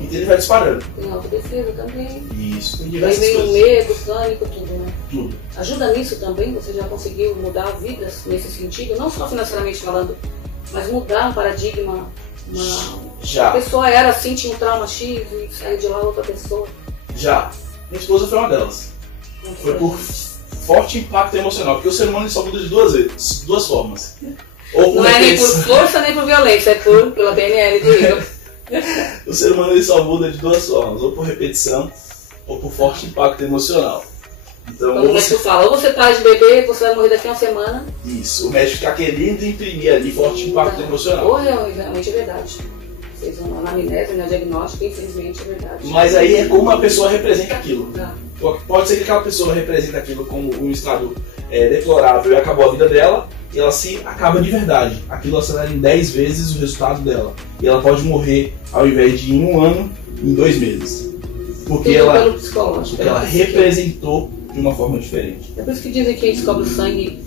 Então ele vai disparando. Tem autodefesa também. Isso. Tem Aí diversas vem o coisas. medo, o pânico, tudo, né? Tudo. Ajuda nisso também? Você já conseguiu mudar vidas nesse sentido? Não só financeiramente falando, mas mudar um paradigma. A Já. pessoa era assim, tinha um trauma X e saiu de lá outra pessoa. Já. Minha esposa foi uma delas. Foi por forte impacto emocional, porque o ser humano só muda de duas formas. Ou por Não é nem por repetição. força nem por violência, é pela PNL de Rio. O ser humano ele só muda de duas formas, ou por repetição, ou por forte impacto emocional. Então, Quando o ou médico você... fala, ou você para de beber, você vai morrer daqui a uma semana, Isso, o médico está querendo imprimir ali forte impacto emocional. ou realmente é verdade. Fez uma anamnese, né, diagnóstico, infelizmente é verdade. Mas aí é como a pessoa representa aquilo. Tá. Pode ser que aquela pessoa represente aquilo como um estado deplorável e acabou a vida dela, e ela se acaba de verdade. Aquilo acelera em 10 vezes o resultado dela. E ela pode morrer, ao invés de em 1 ano, em 2 meses. Porque Tudo ela, pelo psicológico. porque ela representou de uma forma diferente. É por isso que dizem que quem descobre o sangue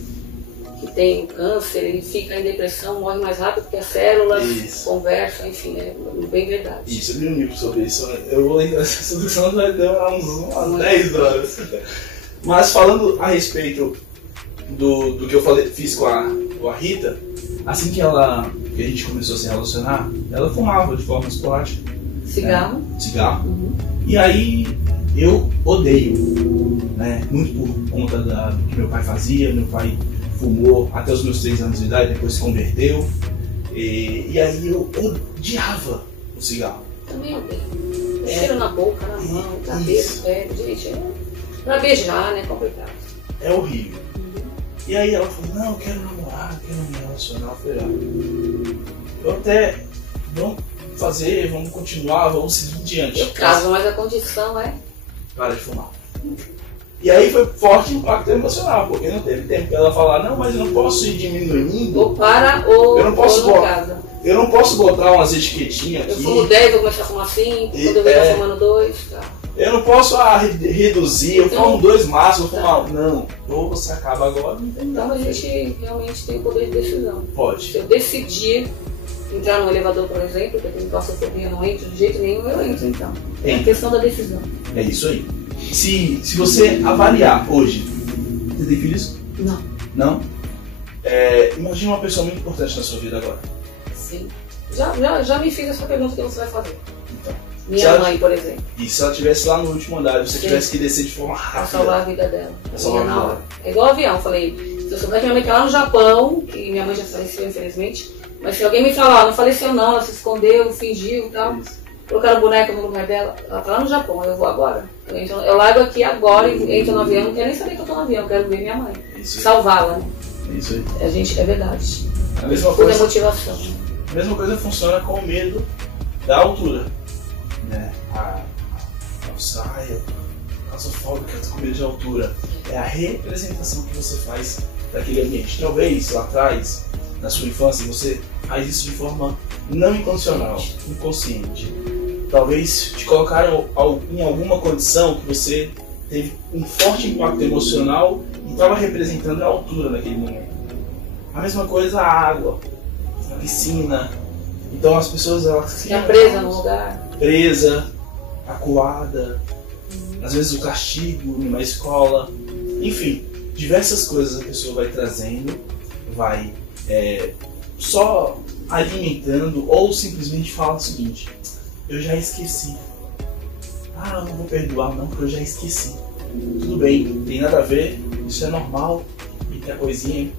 que tem câncer, ele fica em depressão, morre mais rápido porque as células Isso. conversam, enfim, é bem verdade. Isso, eu li um livro sobre isso. Eu vou lembrar essa solução, vai demorar umas 10 horas. Mas falando a respeito do que eu fiz com a Rita, assim que a gente começou a se relacionar, ela fumava de forma esporádica. Cigarro. Cigarro. Uhum. E aí eu odeio, né? Muito por conta do que meu pai fazia. Meu pai fumou até os meus 3 anos de idade, depois se converteu. E aí eu odiava o cigarro. Também odeio. Cheiro na boca, na mão, cabelo, pé, gente, pra beijar, né? Complicado. É horrível. E aí ela falou, não, eu quero namorar, eu quero me relacionar. Eu falei, eu até, vamos fazer, vamos continuar, vamos seguir diante. Eu caso, mas a condição é... Para de fumar. E aí foi forte impacto emocional, porque não teve tempo pra ela falar, não, mas eu não posso ir diminuindo. Ou para ou Eu não posso ou não pôr. casa. Eu não posso botar umas etiquetinhas Eu aqui. fumo 10, vou começar a fumar 5, quando eu ver tá fumando 2, tá. Eu não posso reduzir, eu Então- fumo 2 máximos, eu fumo não. Ou você acaba agora, não tem Então nada. a gente realmente tem o poder de decisão. Pode. Se eu decidir entrar no elevador, por exemplo, que eu tenho claustrofobia, eu não entro de jeito nenhum, eu entro então. É a Entra. questão da decisão. É isso aí. Se você avaliar hoje, você tem filhos? Não. Não? Imagina uma pessoa muito importante na sua vida agora. Sim. Já me fiz essa pergunta que você vai fazer. Então, Minha Já- mãe, por exemplo, e se ela estivesse lá no último andar e você Sim. tivesse que descer de forma pra rápida? salvar a vida dela. Pra salvar a Na vida hora. É igual avião, eu falei, se eu souber que minha mãe tá lá no Japão, que minha mãe já faleceu, infelizmente, mas se alguém me falar, não faleceu não, ela se escondeu, fingiu e tal, Isso. colocaram boneca no lugar dela, ela tá lá no Japão, eu vou agora. Eu largo aqui agora e entro no avião, não quero nem saber que eu tô no avião, eu quero ver minha mãe. Isso aí. Salvá-la, né? É isso aí. A gente, é verdade. A mesma Tudo é coisa, motivação. a mesma coisa funciona com o medo da altura. Né? Eu sou foda que eu tô com medo de altura. É a representação que você faz daquele ambiente. Talvez lá atrás, na sua infância, você faz isso de forma não incondicional, inconsciente. Talvez te colocaram em alguma condição que você teve um forte impacto emocional e estava representando a altura naquele momento. A mesma coisa a água, a piscina. Então as pessoas elas fica presa no lugar. Presa, acuada, às vezes o castigo numa escola. Enfim, diversas coisas a pessoa vai trazendo, vai só alimentando ou simplesmente fala o seguinte: eu já esqueci. Eu não vou perdoar não, porque eu já esqueci. Tudo bem, não tem nada a ver, isso é normal. E tem a coisinha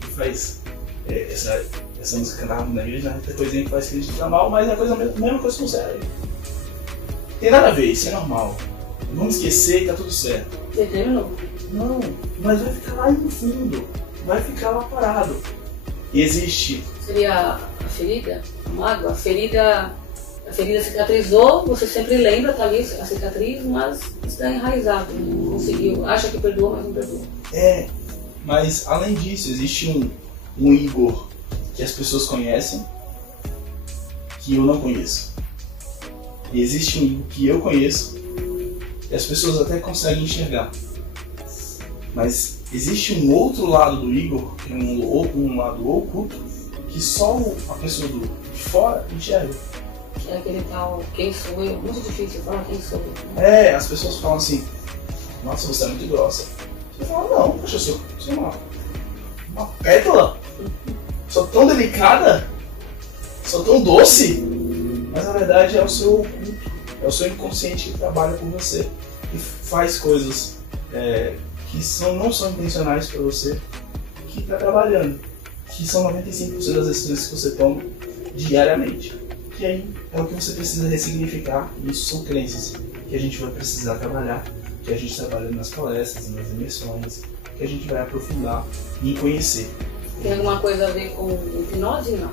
que faz essa música cantada na igreja, né? Tem a coisinha que faz que a gente fica mal, mas é a mesma coisa com o cérebro. Tem nada a ver, isso é normal. Vamos esquecer e tá tudo certo. Você terminou? Não, mas vai ficar lá no fundo, vai ficar lá parado. E existe... Seria a ferida, a mágoa, a ferida cicatrizou, você sempre lembra, tá ali a cicatriz, mas está enraizado, não conseguiu, acha que perdoou, mas não perdoou. Mas além disso, existe um Igor que as pessoas conhecem, que eu não conheço. E existe um Igor que eu conheço, e as pessoas até conseguem enxergar. Mas existe um outro lado do Igor, que é um lado oculto, que só a pessoa de fora enxerga. É aquele tal, quem sou eu? Muito difícil falar quem sou eu. As pessoas falam assim: nossa, você é muito grossa. Você fala: não, poxa, eu sou uma pétala. Sou tão delicada, sou tão doce. Mas na verdade é o seu oculto, é o seu inconsciente que trabalha por você e faz coisas que não são intencionais para você, que está trabalhando, que são 95% das decisões que você toma diariamente. E aí é o que você precisa ressignificar, e isso são crenças que a gente vai precisar trabalhar, que a gente trabalha nas palestras, nas imersões, que a gente vai aprofundar e conhecer. Tem alguma coisa a ver com hipnose, não?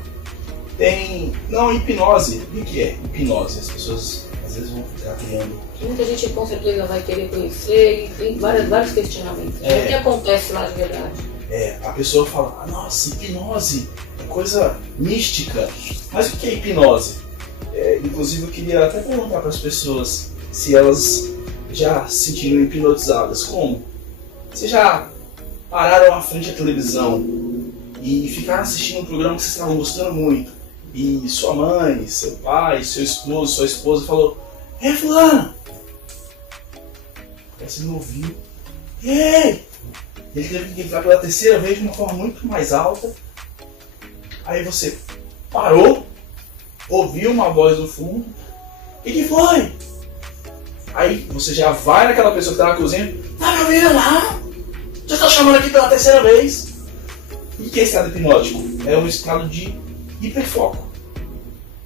Não, hipnose. O que é hipnose? As pessoas às vezes vão ficar criando. Muita gente com certeza vai querer conhecer e tem vários questionamentos. O que acontece lá de verdade? A pessoa fala: nossa, hipnose é coisa mística. Mas o que é hipnose? Inclusive eu queria até perguntar para as pessoas se elas já se sentiram hipnotizadas. Como? Vocês já pararam à frente da televisão e ficaram assistindo um programa que vocês estavam gostando muito, e sua mãe, seu pai, seu esposo, sua esposa falou: fulano! Aí você não ouviu. Ele teve que entrar pela terceira vez de uma forma muito mais alta. Aí você parou, ouviu uma voz no fundo. E que foi? Aí você já vai naquela pessoa que está na cozinha: tá me ouvindo lá? Já estou chamando aqui pela terceira vez. E o que é estado hipnótico? É um estado de hiperfoco.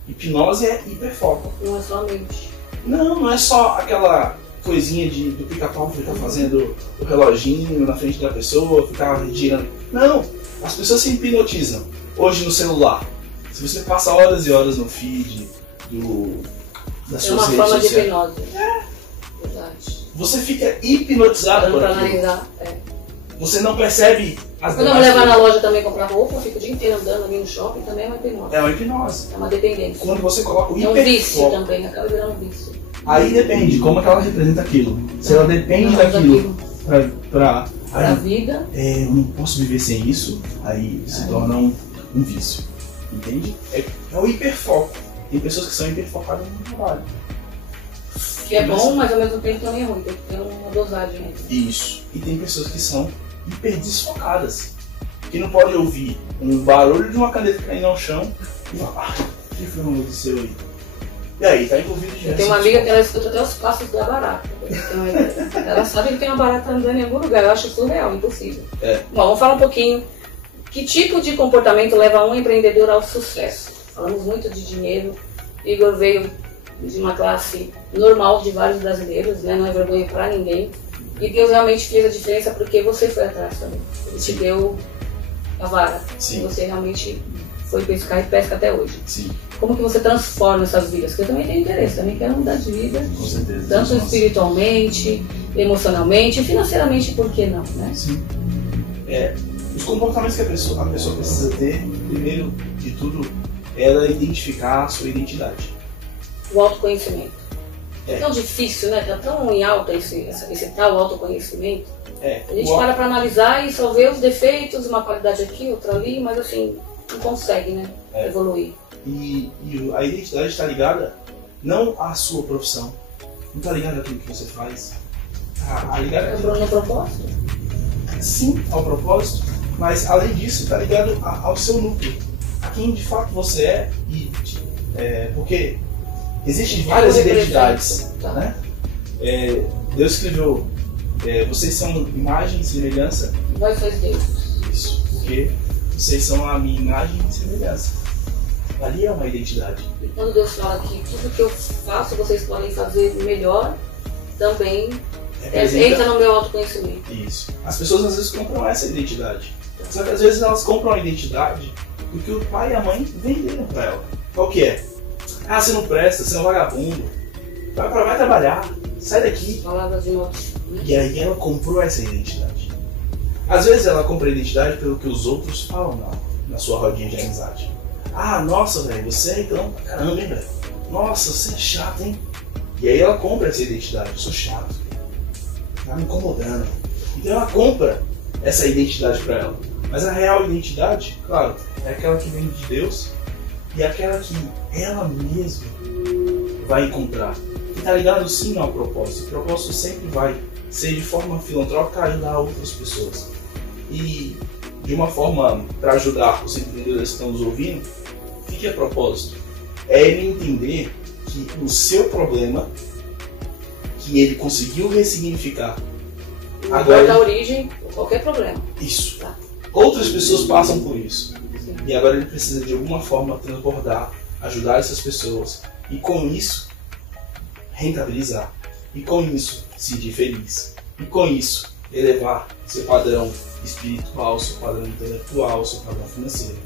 Hipnose é hiperfoco. Não é só a mente. Não é só aquela coisinha do pica-pau ficar fazendo o reloginho na frente da pessoa, ficar girando. Não, as pessoas se hipnotizam. Hoje no celular, se você passa horas e horas no feed das suas redes sociais. É uma forma de hipnose. Verdade. Você fica hipnotizado por aquilo. Analisar, Você não percebe as Quando eu me levar na loja também comprar roupa, eu fico o dia inteiro andando ali no shopping, também é uma hipnose. É uma hipnose. É uma dependência. Quando você coloca o hiperfoco. É um vício também, acaba virando um vício. Aí depende como é que ela representa aquilo. Se ela depende daquilo pra a vida. Eu não posso viver sem isso, aí se torna um vício. Entende? É o hiperfoco. Tem pessoas que são hiperfocadas no trabalho. Que é bom, mas ao mesmo tempo também é ruim, tem que ter uma dosagem aí. Isso. E tem pessoas que são hiperdesfocadas, que não podem ouvir um barulho de uma caneta caindo ao chão e falar: o que foi no seu aí? E aí, tá envolvido de. Eu tenho uma amiga que ela escuta até os passos da barata. Ela sabe que tem uma barata andando em algum lugar, eu acho surreal, impossível. Bom, vamos falar um pouquinho. Que tipo de comportamento leva um empreendedor ao sucesso? Falamos muito de dinheiro. Igor veio de uma classe normal de vários brasileiros, né? Não é vergonha pra ninguém. E Deus realmente fez a diferença porque você foi atrás também. Ele te deu a vara. Sim. E você realmente foi pescar e pesca até hoje. Sim. Como que você transforma essas vidas? Porque eu também tenho interesse, também quero mudar de vida. Com certeza. Tanto espiritualmente, emocionalmente e financeiramente, por que não, né? Sim. Os comportamentos que a pessoa precisa ter, primeiro de tudo, é ela identificar a sua identidade. O autoconhecimento. É. É tão difícil, né? Tá tão em alta esse tal autoconhecimento. A gente para analisar e só vê os defeitos, uma qualidade aqui, outra ali, mas assim, não consegue, né? Evoluir. E a identidade está ligada não à sua profissão, não está ligada àquilo que você faz. Está ligada No propósito? Sim, ao propósito, mas além disso está ligado ao seu núcleo, a quem de fato você é, porque existem várias identidades, né? Deus escreveu, vocês são imagem e semelhança. Vós sois Deus. Isso, porque vocês são a minha imagem e semelhança. Ali é uma identidade. E quando Deus fala que tudo que eu faço vocês podem fazer melhor, também entra no meu autoconhecimento. Isso. As pessoas às vezes compram essa identidade. Só que às vezes elas compram a identidade porque o pai e a mãe venderam pra ela. Qual que é? Ah, você não presta, você é um vagabundo. Vai trabalhar, sai daqui. Palavras de modo. E aí ela comprou essa identidade. Às vezes ela compra a identidade pelo que os outros falam na sua rodinha de amizade. Ah, nossa, velho, você é então pra caramba, hein, velho? Nossa, você é chato, hein? E aí ela compra essa identidade. Eu sou chato. Tá me incomodando. Então ela compra essa identidade pra ela. Mas a real identidade, claro, é aquela que vem de Deus e aquela que ela mesma vai encontrar. E tá ligado sim ao propósito. O propósito sempre vai ser de forma filantrópica ajudar outras pessoas. E de uma forma para ajudar os empreendedores que estão nos ouvindo, o que é propósito? É ele entender que o seu problema, que ele conseguiu ressignificar, agora da origem, qualquer problema. Isso. Tá. Outras pessoas passam por isso. Sim. E agora ele precisa de alguma forma transbordar, ajudar essas pessoas e com isso rentabilizar. E com isso se sentir feliz. E com isso elevar seu padrão espiritual, seu padrão intelectual, seu padrão financeiro.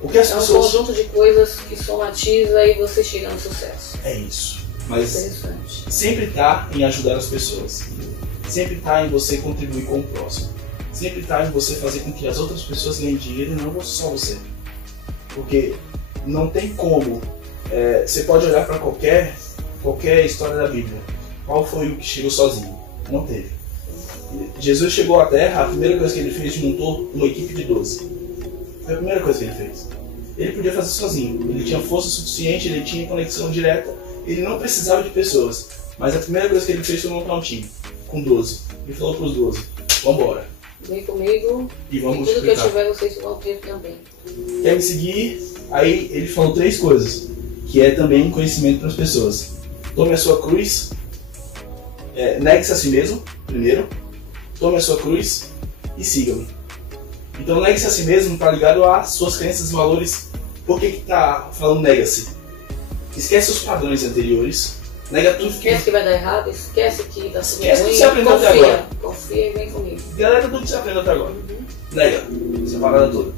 O que as pessoas... um conjunto de coisas que somatiza e você chega no sucesso. É isso. Mas interessante. Sempre está em ajudar as pessoas. Sempre está em você contribuir com o próximo. Sempre está em você fazer com que as outras pessoas ganhem dinheiro e não só você. Porque não tem como... você pode olhar para qualquer história da Bíblia. Qual foi o que chegou sozinho? Não teve. Jesus chegou à Terra, a primeira coisa que ele fez, montou uma equipe de 12. Foi a primeira coisa que ele fez. Ele podia fazer sozinho. Ele tinha força suficiente, ele tinha conexão direta. Ele não precisava de pessoas. Mas a primeira coisa que ele fez foi montar um time. Com 12. Ele falou para os 12, vambora. Vem comigo e vamos tudo explicar. Que eu tiver, vocês vão ter também. Quer me seguir? Aí ele falou 3 coisas. Que é também conhecimento para as pessoas. Tome a sua cruz. Negue-se a si mesmo, primeiro. Tome a sua cruz e siga-me. Então negue-se a si mesmo, está ligado às suas crenças e valores. Por que está falando nega-se? Esquece os padrões anteriores. Nega tudo que... Esquece que vai dar errado, esquece que dá tudo Esquece ruim. que você aprendeu até agora. Confia e vem comigo. Galera, tudo que você aprendeu até agora. Nega essa parada toda.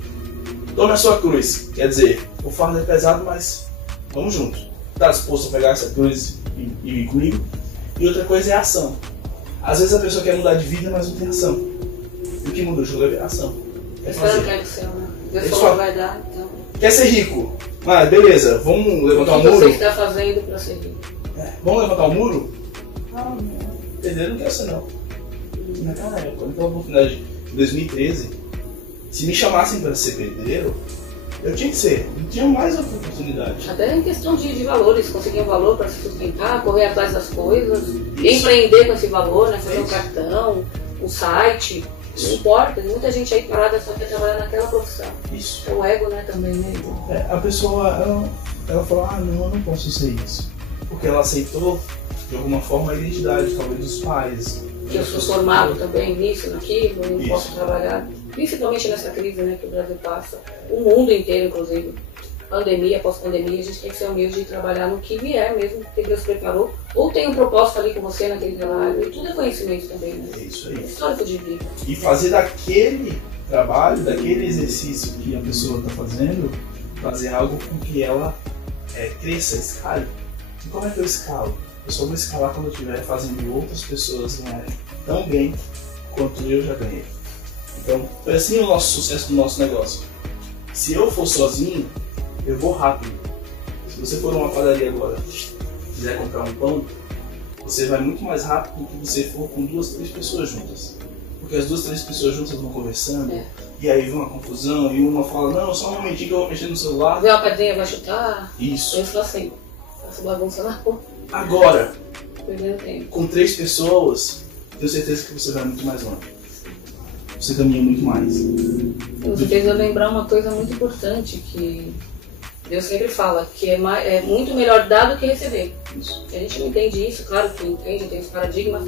Tome a sua cruz. Quer dizer, o fardo é pesado, mas vamos junto. Está disposto a pegar essa cruz e ir comigo? E outra coisa é a ação. Às vezes a pessoa quer mudar de vida, mas não tem ação. E o que muda o jogo é a ação. Espero que é do céu, né? Deus falou vai dar, então. Quer ser rico? Mas beleza, vamos levantar um muro? O que você está fazendo para ser rico? Vamos levantar um muro? Não, pedreiro não quero ser não. Naquela época, quando eu tive a oportunidade em 2013, se me chamassem para ser pedreiro, eu tinha que ser, não tinha mais outra oportunidade. Até em questão de valores, conseguir um valor para se sustentar, correr atrás das coisas, empreender com esse valor, né? Fazer um cartão, um site, não importa, tem muita gente aí parada só quer trabalhar naquela profissão. Isso. É o ego, né, também, né? A pessoa, ela falou, não, eu não posso ser isso. Porque ela aceitou, de alguma forma, a identidade, talvez dos pais. Que eu sou formado também nisso, naquilo, não posso trabalhar. Principalmente nessa crise, né, que o Brasil passa, o mundo inteiro, inclusive, pandemia, pós-pandemia, a gente tem que ser humilde e trabalhar no que vier mesmo, que Deus preparou, ou tem um propósito ali com você naquele trabalho, e tudo é conhecimento também, né? É isso aí. É histórico de vida. E fazer daquele trabalho, daquele exercício que a pessoa está fazendo, fazer algo com que ela cresça, escale. E como é que eu escalo? Eu só vou escalar quando eu estiver fazendo outras pessoas ganharem tão bem quanto eu já ganhei. Então, foi assim o nosso sucesso do nosso negócio. Se eu for sozinho, eu vou rápido. Se você for numa padaria agora e quiser comprar um pão, você vai muito mais rápido do que você for com 2, 3 pessoas juntas. Porque as 2, 3 pessoas juntas vão conversando, e aí vem uma confusão, e uma fala, não, só um momentinho que eu vou mexer no celular. Vê uma pedrinha, vai chutar. Isso. Eu sou assim, faço bagunça na rua. Agora, Perdendo tempo. com 3 pessoas, tenho certeza que você vai muito mais longe. Você caminha muito mais. Você fez eu lembrar uma coisa muito importante que Deus sempre fala, que é muito melhor dar do que receber. Isso. A gente não entende isso, claro que entende, tem os paradigmas,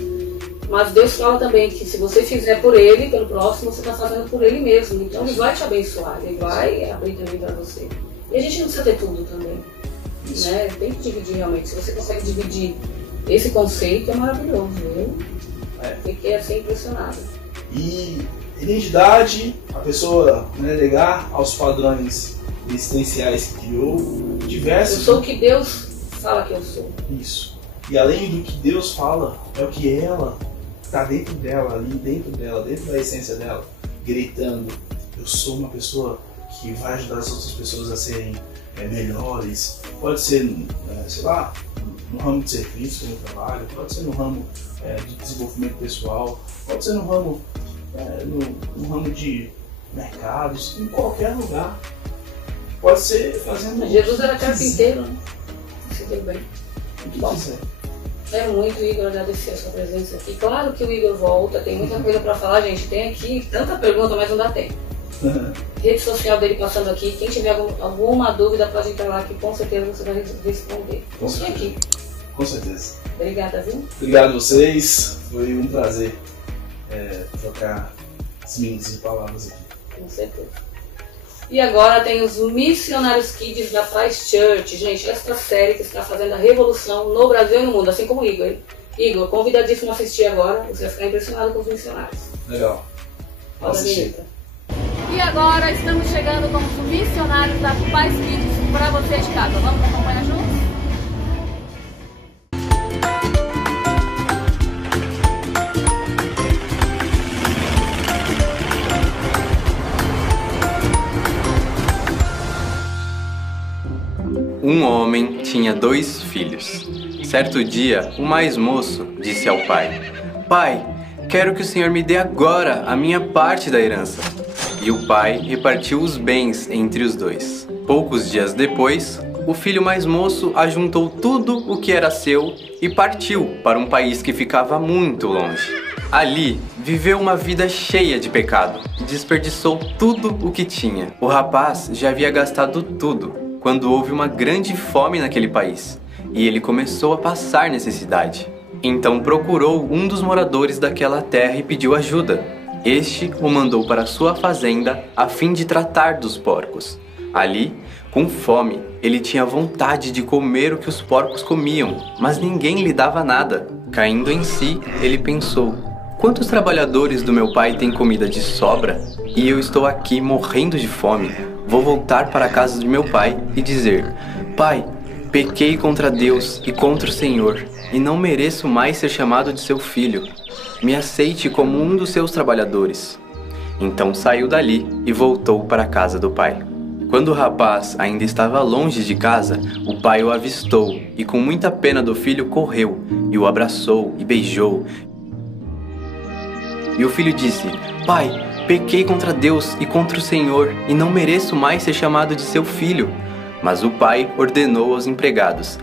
mas Deus fala também que se você fizer por Ele, pelo próximo, você está fazendo por Ele mesmo. Então Ele vai te abençoar, Ele vai abrir também para você. E a gente não precisa ter tudo também. Né? Tem que dividir realmente. Se você consegue dividir esse conceito, é maravilhoso. Eu fiquei assim impressionada. E identidade, a pessoa negar aos padrões existenciais que criou, diversos. Eu sou o que Deus fala que eu sou. Isso. E além do que Deus fala, é o que ela está dentro dela, ali dentro dela, dentro da essência dela, gritando: eu sou uma pessoa que vai ajudar as outras pessoas a serem melhores. Pode ser, sei lá, no ramo de serviço, no trabalho, pode ser no ramo de desenvolvimento pessoal, pode ser no ramo, no ramo de mercados, em qualquer lugar. Pode ser fazendo... Jesus era carpinteiro, né? Se deu bem. O que quiser. É muito, Igor, agradecer a sua presença aqui. Claro que o Igor volta, tem muita coisa para falar, gente. Tem aqui tanta pergunta, mas não dá tempo. Rede social dele passando aqui. Quem tiver alguma dúvida, pode entrar lá que com certeza você vai responder. Com certeza. Aqui. Com certeza. Obrigada, viu? Obrigado a vocês. Foi um prazer trocar esses minutos de palavras aqui. Com certeza. E agora tem os Missionários Kids da Paz Church. Gente, esta série que está fazendo a revolução no Brasil e no mundo, assim como o Igor. Igor, convidadíssimo a assistir agora. Você vai ficar impressionado com os missionários. Legal. Vamos assistir. E agora estamos chegando com os Missionários da Paz Kids para vocês de casa. Vamos acompanhar juntos? Um homem tinha 2 filhos. Certo dia, o mais moço disse ao pai: Pai, quero que o senhor me dê agora a minha parte da herança. E o pai repartiu os bens entre os 2. Poucos dias depois, o filho mais moço ajuntou tudo o que era seu e partiu para um país que ficava muito longe. Ali, viveu uma vida cheia de pecado e desperdiçou tudo o que tinha. O rapaz já havia gastado tudo quando houve uma grande fome naquele país, e ele começou a passar necessidade. Então procurou um dos moradores daquela terra e pediu ajuda. Este o mandou para sua fazenda a fim de tratar dos porcos. Ali, com fome, ele tinha vontade de comer o que os porcos comiam, mas ninguém lhe dava nada. Caindo em si, ele pensou: quantos trabalhadores do meu pai têm comida de sobra? E eu estou aqui morrendo de fome. Vou voltar para a casa de meu pai e dizer: Pai, pequei contra Deus e contra o Senhor, e não mereço mais ser chamado de seu filho. Me aceite como um dos seus trabalhadores. Então saiu dali e voltou para a casa do pai. Quando o rapaz ainda estava longe de casa, o pai o avistou e, com muita pena do filho, correu e o abraçou e beijou. E o filho disse: Pai, pequei contra Deus e contra o Senhor, e não mereço mais ser chamado de seu filho. Mas o pai ordenou aos empregados: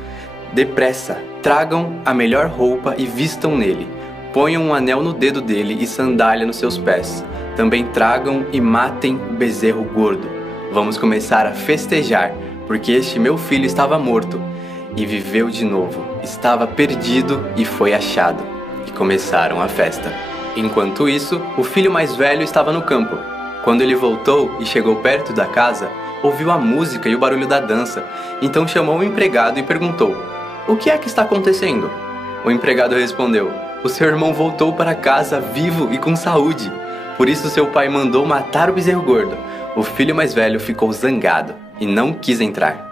depressa, tragam a melhor roupa e vistam nele. Ponham um anel no dedo dele e sandália nos seus pés. Também tragam e matem o bezerro gordo. Vamos começar a festejar, porque este meu filho estava morto e viveu de novo. Estava perdido e foi achado. E começaram a festa. Enquanto isso, o filho mais velho estava no campo. Quando ele voltou e chegou perto da casa, ouviu a música e o barulho da dança. Então chamou o empregado e perguntou: o que é que está acontecendo? O empregado respondeu: o seu irmão voltou para casa vivo e com saúde. Por isso seu pai mandou matar o bezerro gordo. O filho mais velho ficou zangado e não quis entrar.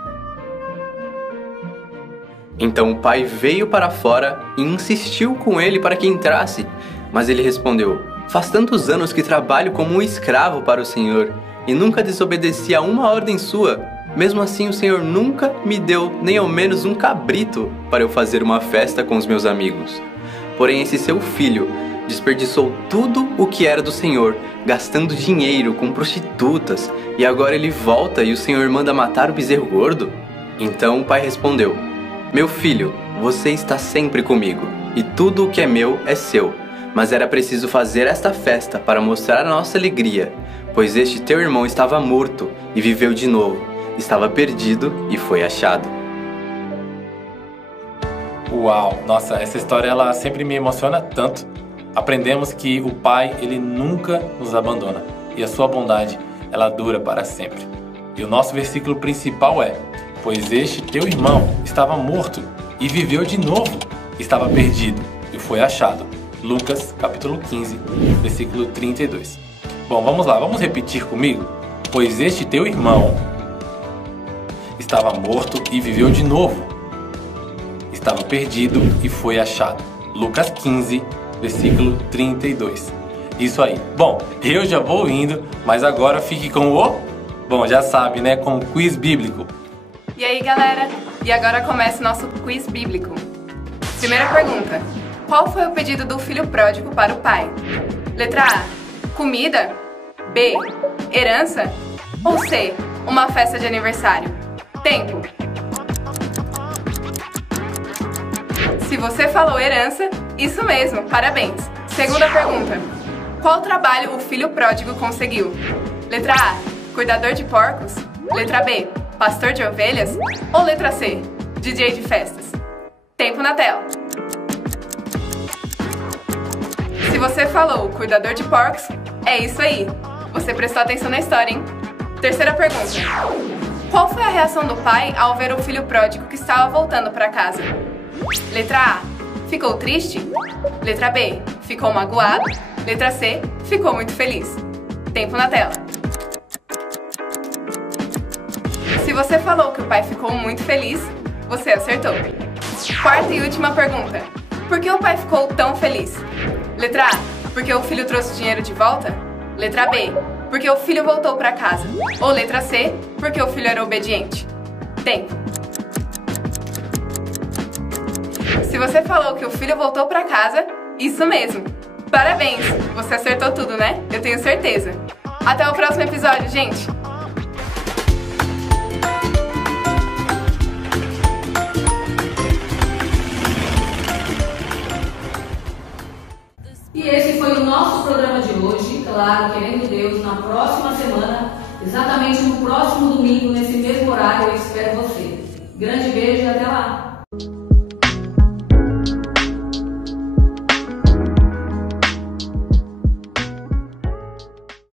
Então o pai veio para fora e insistiu com ele para que entrasse. Mas ele respondeu: Faz tantos anos que trabalho como um escravo para o Senhor e nunca desobedeci a uma ordem sua. Mesmo assim, o Senhor nunca me deu nem ao menos um cabrito para eu fazer uma festa com os meus amigos. Porém, esse seu filho desperdiçou tudo o que era do Senhor, gastando dinheiro com prostitutas, e agora ele volta e o Senhor manda matar o bezerro gordo? Então o pai respondeu: meu filho, você está sempre comigo, e tudo o que é meu é seu. Mas era preciso fazer esta festa para mostrar a nossa alegria, pois este teu irmão estava morto e viveu de novo, estava perdido e foi achado. Uau, nossa, essa história ela sempre me emociona tanto. Aprendemos que o Pai, ele nunca nos abandona e a sua bondade, ela dura para sempre. E o nosso versículo principal é: pois este teu irmão estava morto e viveu de novo, estava perdido e foi achado. Lucas, capítulo 15, versículo 32. Bom, vamos lá, vamos repetir comigo? Pois este teu irmão estava morto e viveu de novo, estava perdido e foi achado. Lucas 15, versículo 32. Isso aí. Bom, eu já vou indo, mas agora fique com o... Bom, já sabe, né? Com o quiz bíblico. E aí, galera? E agora começa o nosso quiz bíblico. Primeira pergunta. Qual foi o pedido do filho pródigo para o pai? Letra A, comida. B, herança. Ou C, uma festa de aniversário? Tempo. Se você falou herança, isso mesmo, parabéns. Segunda pergunta. Qual trabalho o filho pródigo conseguiu? Letra A, cuidador de porcos. Letra B, pastor de ovelhas. Ou letra C, DJ de festas? Tempo na tela. Se você falou cuidador de porcos, é isso aí. Você prestou atenção na história, hein? Terceira pergunta. Qual foi a reação do pai ao ver o filho pródigo que estava voltando para casa? Letra A, ficou triste. Letra B, ficou magoado. Letra C, ficou muito feliz. Tempo na tela. Se você falou que o pai ficou muito feliz, você acertou. Quarta e última pergunta. Por que o pai ficou tão feliz? Letra A, porque o filho trouxe dinheiro de volta. Letra B, porque o filho voltou para casa. Ou letra C, porque o filho era obediente. Tempo. Se você falou que o filho voltou para casa, isso mesmo. Parabéns, você acertou tudo, né? Eu tenho certeza. Até o próximo episódio, gente! E esse foi o nosso programa de hoje. Claro, querendo Deus, na próxima semana, exatamente no próximo domingo, nesse mesmo horário, eu espero você. Grande beijo e até lá!